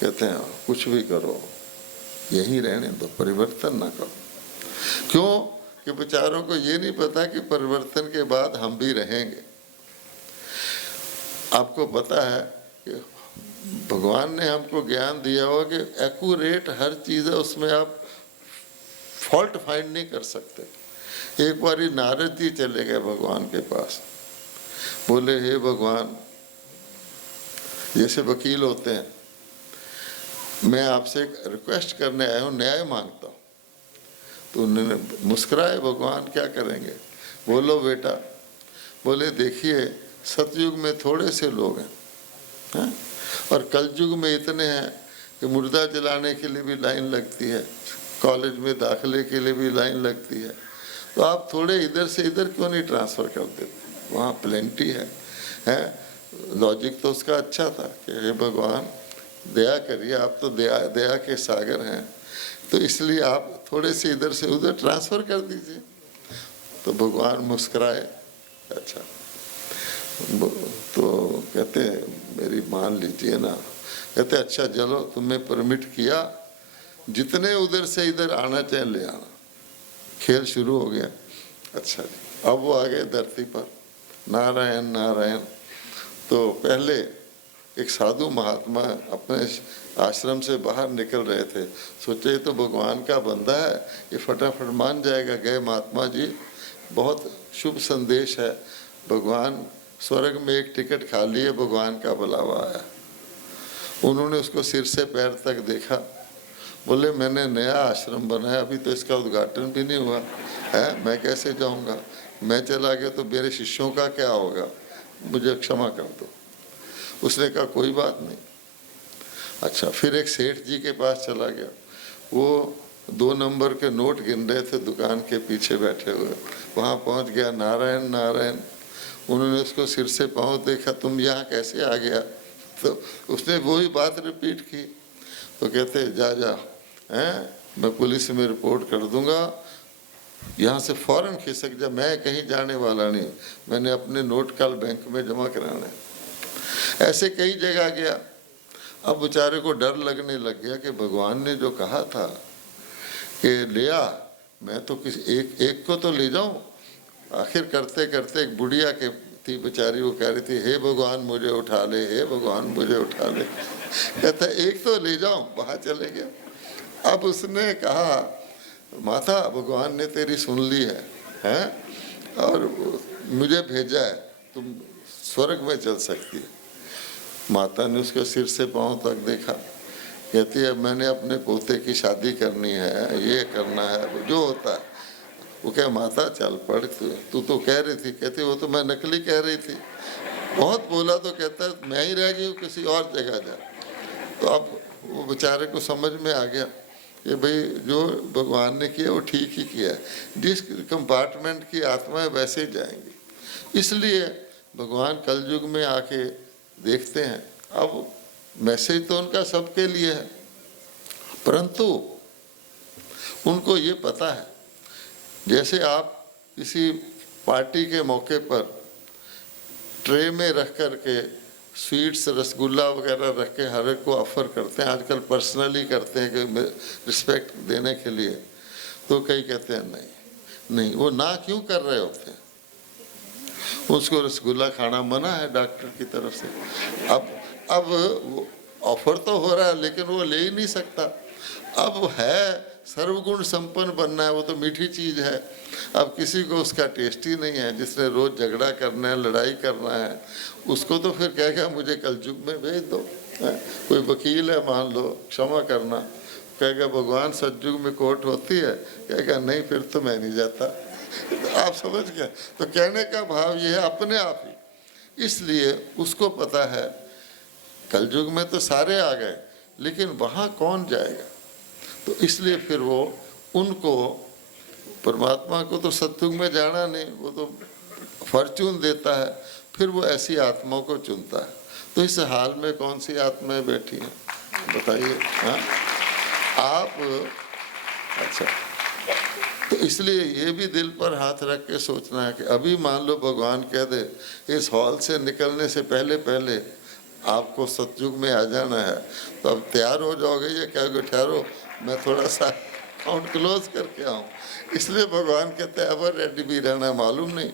कहते हैं कुछ भी करो, यही रहने दो, परिवर्तन ना करो। क्यों कि बेचारों को ये नहीं पता कि परिवर्तन के बाद हम भी रहेंगे। आपको पता है कि भगवान ने हमको ज्ञान दिया हो कि एक्यूरेट हर चीज़ है, उसमें आप फॉल्ट फाइंड नहीं कर सकते। एक बार नारद जी चले गए भगवान के पास, बोले हे भगवान, जैसे वकील होते हैं, मैं आपसे एक रिक्वेस्ट करने आया हूँ, न्याय मांगता हूँ। तो उन्होंने मुस्कुराए, भगवान क्या करेंगे, बोलो बेटा। बोले देखिए सतयुग में थोड़े से लोग हैं, और कलयुग में इतने हैं कि मुर्दा जलाने के लिए भी लाइन लगती है, कॉलेज में दाखिले के लिए भी लाइन लगती है, तो आप थोड़े इधर से इधर क्यों नहीं ट्रांसफ़र कर देते? वहाँ प्लेंटी है, हैं? लॉजिक तो उसका अच्छा था कि हे भगवान दया करिए, आप तो दया दया के सागर हैं, तो इसलिए आप थोड़े से इधर से उधर ट्रांसफ़र कर दीजिए। तो भगवान मुस्कुराए, अच्छा। तो कहते मेरी मान लीजिए ना, कहते अच्छा चलो तुमने परमिट किया, जितने उधर से इधर आना चाहे ले आना। खेल शुरू हो गया। अच्छा जी, अब वो आ गए धरती पर, नारायण नारायण। तो पहले एक साधु महात्मा अपने आश्रम से बाहर निकल रहे थे, सोचे तो भगवान का बंदा है, ये फटाफट मान जाएगा। गए महात्मा जी, बहुत शुभ संदेश है, भगवान स्वर्ग में एक टिकट खा लिए, भगवान का बुलावा आया। उन्होंने उसको सिर से पैर तक देखा, बोले मैंने नया आश्रम बनाया, अभी तो इसका उद्घाटन भी नहीं हुआ है, मैं कैसे जाऊंगा? मैं चला गया तो मेरे शिष्यों का क्या होगा? मुझे क्षमा कर दो। उसने कहा कोई बात नहीं। अच्छा, फिर एक सेठ जी के पास चला गया, वो 2 नंबर के नोट गिन रहे थे दुकान के पीछे बैठे हुए। वहाँ पहुँच गया, नारायण नारायण। उन्होंने उसको सिर से पाँव देखा, तुम यहाँ कैसे आ गया? तो उसने वही बात रिपीट की। तो कहते जा जा हैं, मैं पुलिस में रिपोर्ट कर दूंगा, यहाँ से फ़ौरन खिसक जा, मैं कहीं जाने वाला नहीं, मैंने अपने नोट कल बैंक में जमा कराना है। ऐसे कई जगह गया। अब बेचारे को डर लगने लग गया कि भगवान ने जो कहा था कि ले आ, मैं तो किसी एक को तो ले जाऊं। आखिर करते करते एक बुढ़िया के थी बेचारी, वो कह रही थी हे भगवान मुझे उठा ले, हे भगवान मुझे उठा ले। कहता एक तो ले जाऊं, वहाँ चले गया। अब उसने कहा माता भगवान ने तेरी सुन ली है, हैं? और मुझे भेजा है, तुम स्वर्ग में चल सकती है। माता ने उसके सिर से पाँव तक देखा, कहती है मैंने अपने पोते की शादी करनी है, ये करना है, जो होता है। वो कहे माता चल पढ़, तू तो कह रही थी। कहती वो तो मैं नकली कह रही थी। बहुत बोला तो कहता है मैं ही रह गई हूँ, किसी और जगह जा। तो अब वो बेचारे को समझ में आ गया कि भाई जो भगवान ने किया वो ठीक ही किया है, जिस कंपार्टमेंट की आत्माएं वैसे ही जाएंगी। इसलिए भगवान कलयुग में आके देखते हैं। अब मैसेज तो उनका सबके लिए है, परंतु उनको ये पता है, जैसे आप किसी पार्टी के मौके पर ट्रे में रख कर के स्वीट्स रसगुल्ला वगैरह रख के हर एक को ऑफ़र करते हैं, आजकल पर्सनली करते हैं कि रिस्पेक्ट देने के लिए। तो कई कहते हैं नहीं नहीं, वो ना क्यों कर रहे होते हैं? उसको रसगुल्ला खाना मना है डॉक्टर की तरफ से। अब ऑफर तो हो रहा है लेकिन वो ले ही नहीं सकता। अब है सर्वगुण संपन्न बनना है, वो तो मीठी चीज़ है। अब किसी को उसका टेस्ट ही नहीं है, जिसने रोज़ झगड़ा करना है, लड़ाई करना है, उसको तो फिर कहेगा मुझे कलयुग में भेज दो। कोई वकील है मान लो, क्षमा करना, कहेगा भगवान सतयुग में कोर्ट होती है, कहेगा नहीं फिर तो मैं नहीं जाता। तो आप समझ गए? तो कहने का भाव ये है अपने आप ही। इसलिए उसको पता है कलयुग में तो सारे आ गए, लेकिन वहाँ कौन जाएगा? तो इसलिए फिर वो उनको, परमात्मा को तो सतयुग में जाना नहीं, वो तो फॉर्चून देता है, फिर वो ऐसी आत्माओं को चुनता है। तो इस हाल में कौन सी आत्माएं बैठी हैं बताइए? हाँ आप, अच्छा, तो इसलिए ये भी दिल पर हाथ रख के सोचना है कि अभी मान लो भगवान कह दे इस हॉल से निकलने से पहले पहले आपको सतयुग में आ जाना है, तो अब तैयार हो जाओगे या कहोगे ठहरो मैं थोड़ा सा अकाउंट क्लोज करके आऊँ? इसलिए भगवान कहते हैं एवर रेडी भी रहना, मालूम नहीं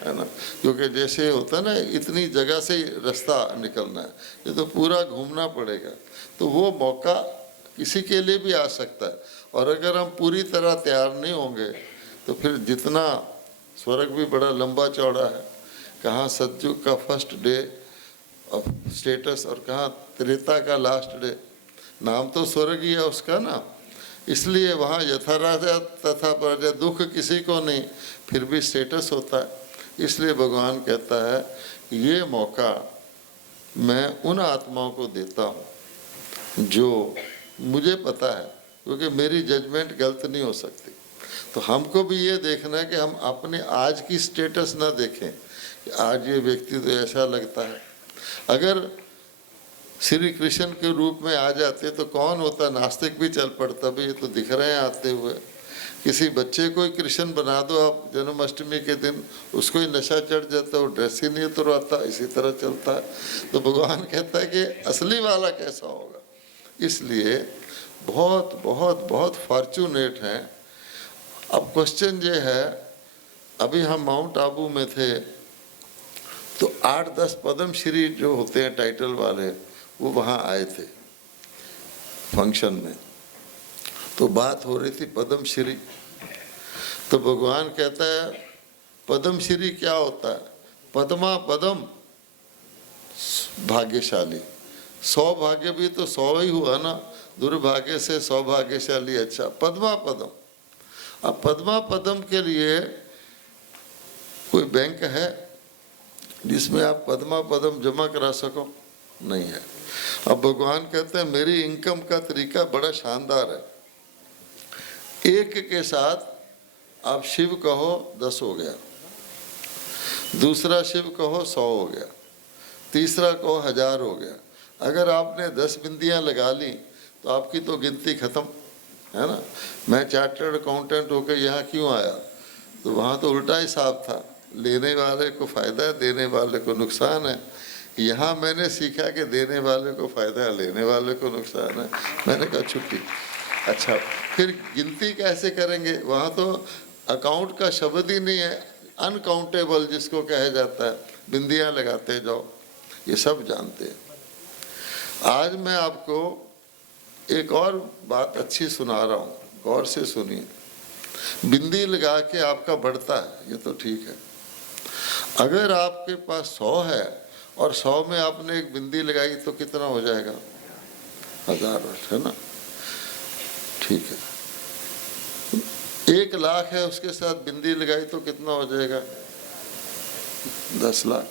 है ना, क्योंकि जैसे होता है ना इतनी जगह से ही रास्ता निकलना है, ये तो पूरा घूमना पड़ेगा। तो वो मौका किसी के लिए भी आ सकता है, और अगर हम पूरी तरह तैयार नहीं होंगे तो फिर जितना स्वर्ग भी बड़ा लंबा चौड़ा है, कहाँ सतयुग का फर्स्ट डे ऑफ स्टेटस और कहाँ त्रेता का लास्ट डे। नाम तो स्वर्ग ही है उसका ना, इसलिए वहाँ यथा राजा तथा प्रजा, दुख किसी को नहीं, फिर भी स्टेटस होता है। इसलिए भगवान कहता है ये मौका मैं उन आत्माओं को देता हूँ जो मुझे पता है, क्योंकि मेरी जजमेंट गलत नहीं हो सकती। तो हमको भी ये देखना है कि हम अपने आज की स्टेटस ना देखें कि आज ये व्यक्ति तो ऐसा लगता है। अगर श्री कृष्ण के रूप में आ जाते तो कौन होता, नास्तिक भी चल पड़ता, भाई ये तो दिख रहे हैं आते हुए। किसी बच्चे को ही कृष्ण बना दो आप जन्माष्टमी के दिन, उसको ही नशा चढ़ जाता है, वो ड्रेस ही नहीं उतरवाता, इसी तरह चलता है। तो भगवान कहता है कि असली वाला कैसा होगा। इसलिए बहुत बहुत बहुत फॉर्चुनेट हैं। अब क्वेश्चन ये है, अभी हम माउंट आबू में थे तो 8-10 पद्म श्री जो होते हैं टाइटल वाले, वो वहाँ आए थे फंक्शन में। तो बात हो रही थी पद्म श्री। तो भगवान कहता है पद्म श्री क्या होता है? पद्मा पदम भाग्यशाली। सौभाग्य भी तो 100 ही हुआ ना, दुर्भाग्य से सौभाग्यशाली अच्छा। पद्मा पदम। अब पद्मा पदम के लिए कोई बैंक है जिसमें आप पद्मा पदम जमा करा सको? नहीं है। अब भगवान कहते हैं मेरी इनकम का तरीका बड़ा शानदार है। एक के साथ आप शिव कहो 10 हो गया, दूसरा शिव कहो 100 हो गया, तीसरा कहो 1000 हो गया। अगर आपने 10 बिंदियां लगा ली तो आपकी तो गिनती खत्म है ना। मैं चार्टर्ड अकाउंटेंट होकर यहाँ क्यों आया? तो वहाँ तो उल्टा हिसाब था, लेने वाले को फ़ायदा है, देने वाले को नुकसान है। यहाँ मैंने सीखा कि देने वाले को फ़ायदा है, लेने वाले को नुकसान है। मैंने कहा छुट्टी। अच्छा, फिर गिनती कैसे करेंगे? वहाँ तो अकाउंट का शब्द ही नहीं है, अनकाउंटेबल जिसको कहा जाता है, बिंदियाँ लगाते जाओ। ये सब जानते हैं। आज मैं आपको एक और बात अच्छी सुना रहा हूँ, गौर से सुनिए। बिंदी लगा के आपका बढ़ता है, ये तो ठीक है। अगर आपके पास 100 है और 100 में आपने एक बिंदी लगाई तो कितना हो जाएगा? 1000, है ना। ठीक है। 1 लाख है, उसके साथ बिंदी लगाई तो कितना हो जाएगा? 10 लाख।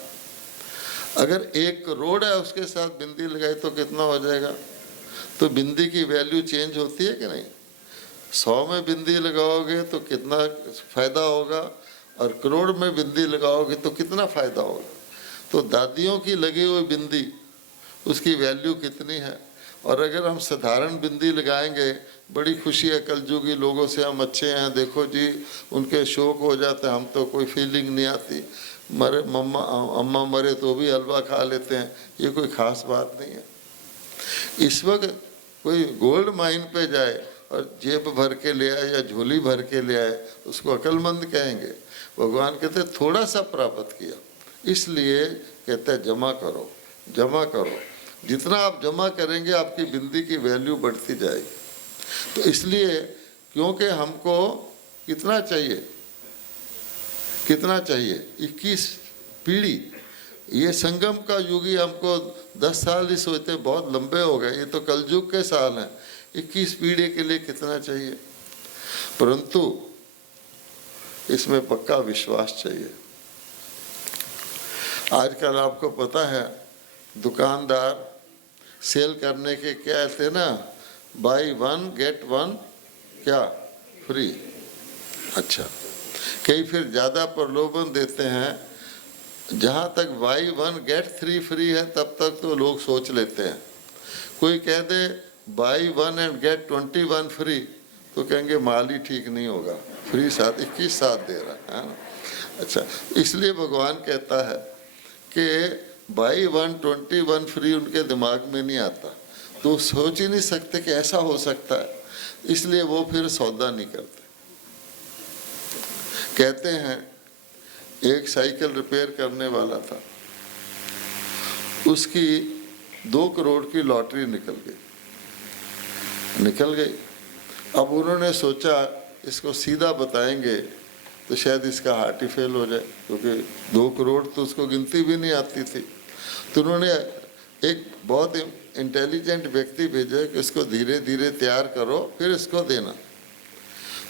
अगर 1 करोड़ है, उसके साथ बिंदी लगाई तो कितना हो जाएगा? तो बिंदी की वैल्यू चेंज होती है कि नहीं? 100 में बिंदी लगाओगे तो कितना फ़ायदा होगा, और करोड़ में बिंदी लगाओगे तो कितना फ़ायदा होगा। तो दादियों की लगी हुई बिंदी, उसकी वैल्यू कितनी है। और अगर हम साधारण बिंदी लगाएंगे, बड़ी खुशी है कलयुगी लोगों से, हम अच्छे हैं, देखो जी उनके शौक हो जाते हैं, हम तो कोई फीलिंग नहीं आती। मरे मम्मा अम्मा मरे तो भी हलवा खा लेते हैं, ये कोई ख़ास बात नहीं है। इस वक्त कोई गोल्ड माइन पे जाए और जेब भर के ले आए या झोली भर के ले आए, उसको अक्लमंद कहेंगे? भगवान कहते थोड़ा सा प्राप्त किया, इसलिए कहते हैं जमा करो, जमा करो। जितना आप जमा करेंगे आपकी बिंदी की वैल्यू बढ़ती जाएगी। तो इसलिए, क्योंकि हमको कितना चाहिए, कितना चाहिए? 21 पीढ़ी। ये संगम का युग ही हमको 10 साल ही सोचते बहुत लंबे हो गए, ये तो कलयुग के साल हैं। 21 पीढ़ी के लिए कितना चाहिए? परंतु इसमें पक्का विश्वास चाहिए। आजकल आपको पता है दुकानदार सेल करने के क्या थे ना, बाई 1 गेट 1 क्या फ्री। अच्छा, कई फिर ज़्यादा प्रलोभन देते हैं। जहाँ तक बाई 1 गेट 3 फ्री है तब तक तो लोग सोच लेते हैं। कोई कह दे बाई 1 एंड गेट 21 फ्री तो कहेंगे माल ही ठीक नहीं होगा, फ्री साथ 21 साथ दे रहा है ना। अच्छा, इसलिए भगवान कहता है कि बाई 1 21 फ्री उनके दिमाग में नहीं आता, तो सोच ही नहीं सकते कि ऐसा हो सकता है, इसलिए वो फिर सौदा नहीं करते। कहते हैं एक साइकिल रिपेयर करने वाला था, उसकी 2 करोड़ की लॉटरी निकल गई। अब उन्होंने सोचा इसको सीधा बताएंगे तो शायद इसका हार्ट ही फेल हो जाए, क्योंकि 2 करोड़ तो उसको गिनती भी नहीं आती थी। तो उन्होंने एक बहुत इंटेलिजेंट व्यक्ति भेजा कि इसको धीरे धीरे तैयार करो फिर इसको देना।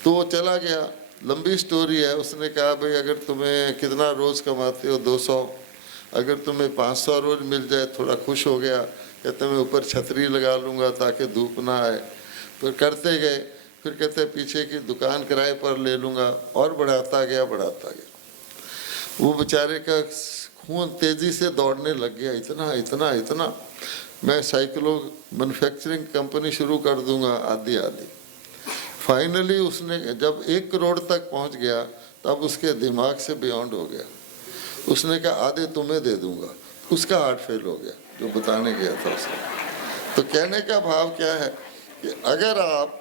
तो वो चला गया, लंबी स्टोरी है। उसने कहा भाई अगर तुम्हें कितना रोज़ कमाते हो? 200। अगर तुम्हें 500 रोज मिल जाए, थोड़ा खुश हो गया, कहते मैं ऊपर छतरी लगा लूँगा ताकि धूप ना आए। फिर करते गए, फिर कहते पीछे की दुकान किराए पर ले लूँगा, और बढ़ाता गया। वो बेचारे का खून तेज़ी से दौड़ने लग गया, इतना इतना इतना, मैं साइकिलों मैन्युफैक्चरिंग कंपनी शुरू कर दूंगा, आदि आदि। फाइनली उसने जब 1 करोड़ तक पहुंच गया, तब उसके दिमाग से बियॉन्ड हो गया। उसने कहा आधे तुम्हें दे दूंगा। उसका हार्ट फेल हो गया जो बताने गया था उसने। तो कहने का भाव क्या है कि अगर आप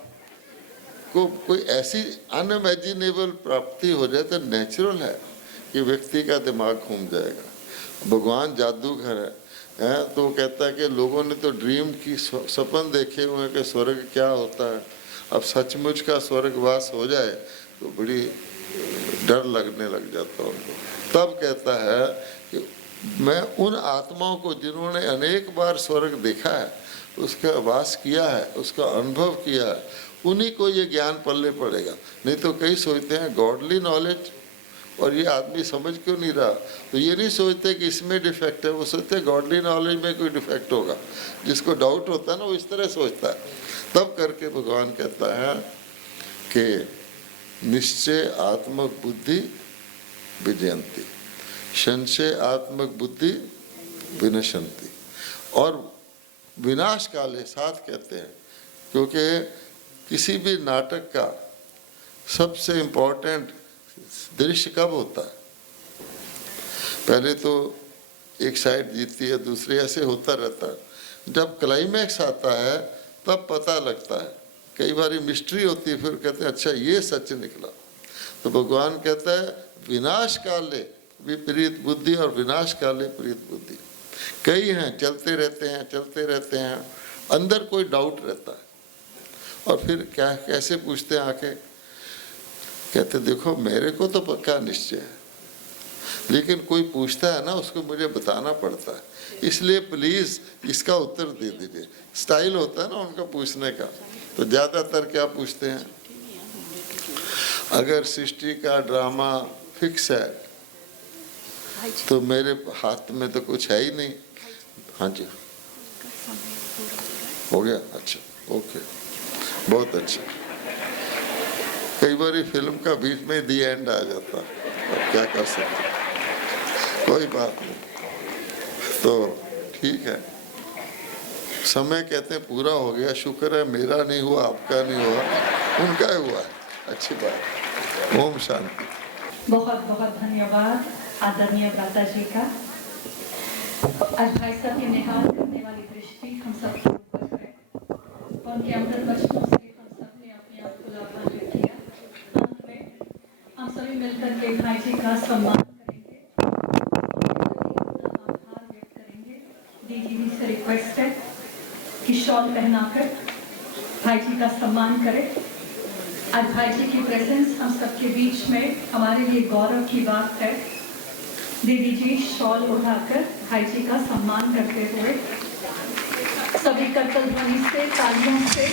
को कोई ऐसी अनइमेजिनेबल प्राप्ति हो जाए तो नेचुरल है कि व्यक्ति का दिमाग घूम जाएगा। भगवान जादूगर है, तो वो कहता है कि लोगों ने तो ड्रीम की सपन देखे हुए हैं कि स्वर्ग क्या होता है, अब सचमुच का स्वर्गवास हो जाए तो बड़ी डर लगने लग जाता है उनको। तब कहता है कि मैं उन आत्माओं को जिन्होंने अनेक बार स्वर्ग देखा है, उसका वास किया है, उसका अनुभव किया है, उन्हीं को ये ज्ञान पल्ले पड़ेगा। नहीं तो कई सोचते हैं गॉडली नॉलेज, और ये आदमी समझ क्यों नहीं रहा, तो ये नहीं सोचते कि इसमें डिफेक्ट है, वो सोचते गॉडली नॉलेज में कोई डिफेक्ट होगा। जिसको डाउट होता है ना, वो इस तरह सोचता है। तब करके भगवान कहता है कि निश्चय आत्मक बुद्धि विजयंती, संशय आत्मक बुद्धि विनशंती, और विनाश काले साथ कहते हैं, क्योंकि किसी भी नाटक का सबसे इम्पोर्टेंट दृश्य कब होता है? पहले तो एक साइड जीतती है, दूसरी, ऐसे होता रहता है। जब क्लाइमैक्स आता है तब पता लगता है। कई बार मिस्ट्री होती है, फिर कहते हैं अच्छा ये सच निकला। तो भगवान कहता है विनाश काले विपरीत बुद्धि और विनाश काले प्रीत बुद्धि। कई हैं, चलते रहते हैं, अंदर कोई डाउट रहता है, और फिर क्या कैसे पूछते हैं आके, कहते देखो मेरे को तो पक्का निश्चय है, लेकिन कोई पूछता है ना, उसको मुझे बताना पड़ता है, इसलिए प्लीज इसका उत्तर दे दीजिए। स्टाइल होता है ना उनका पूछने का। तो ज्यादातर क्या पूछते हैं, अगर सृष्टि का ड्रामा फिक्स है तो मेरे हाथ में तो कुछ है ही नहीं। हाँ जी, हो गया, अच्छा, ओके, बहुत अच्छा। कई बार फिल्म का बीच में दी एंड आ जाता, अब क्या कर सकते, कोई बात नहीं। तो ठीक है, समय कहते हैं पूरा हो गया, शुक्र है मेरा नहीं हुआ, आपका नहीं हुआ, उनका ही हुआ है, अच्छी बात। ओम शांति। बहुत बहुत धन्यवाद आदरणीय भ्राता जी का। आज भाई साहब की निहाल करने वाली दृष्टि हम सबके ऊपर है, उनके अमृत वचनों से हम सब ने अपने आप को लाभान्वित किया। अंत में हम सभी मिलकर के भाई जी का सम्मान करेंगे, आभार व्यक्त करेंगे। दीदी से रिक्वेस्ट है कि शॉल पहनाकर भाई जी का सम्मान करें। आज भाई जी की प्रेजेंस हम सबके बीच में हमारे लिए गौरव की बात है। दीदी जी शॉल उठाकर भाई जी का सम्मान करते हुए सभी करतल ध्वनि से, तालियों से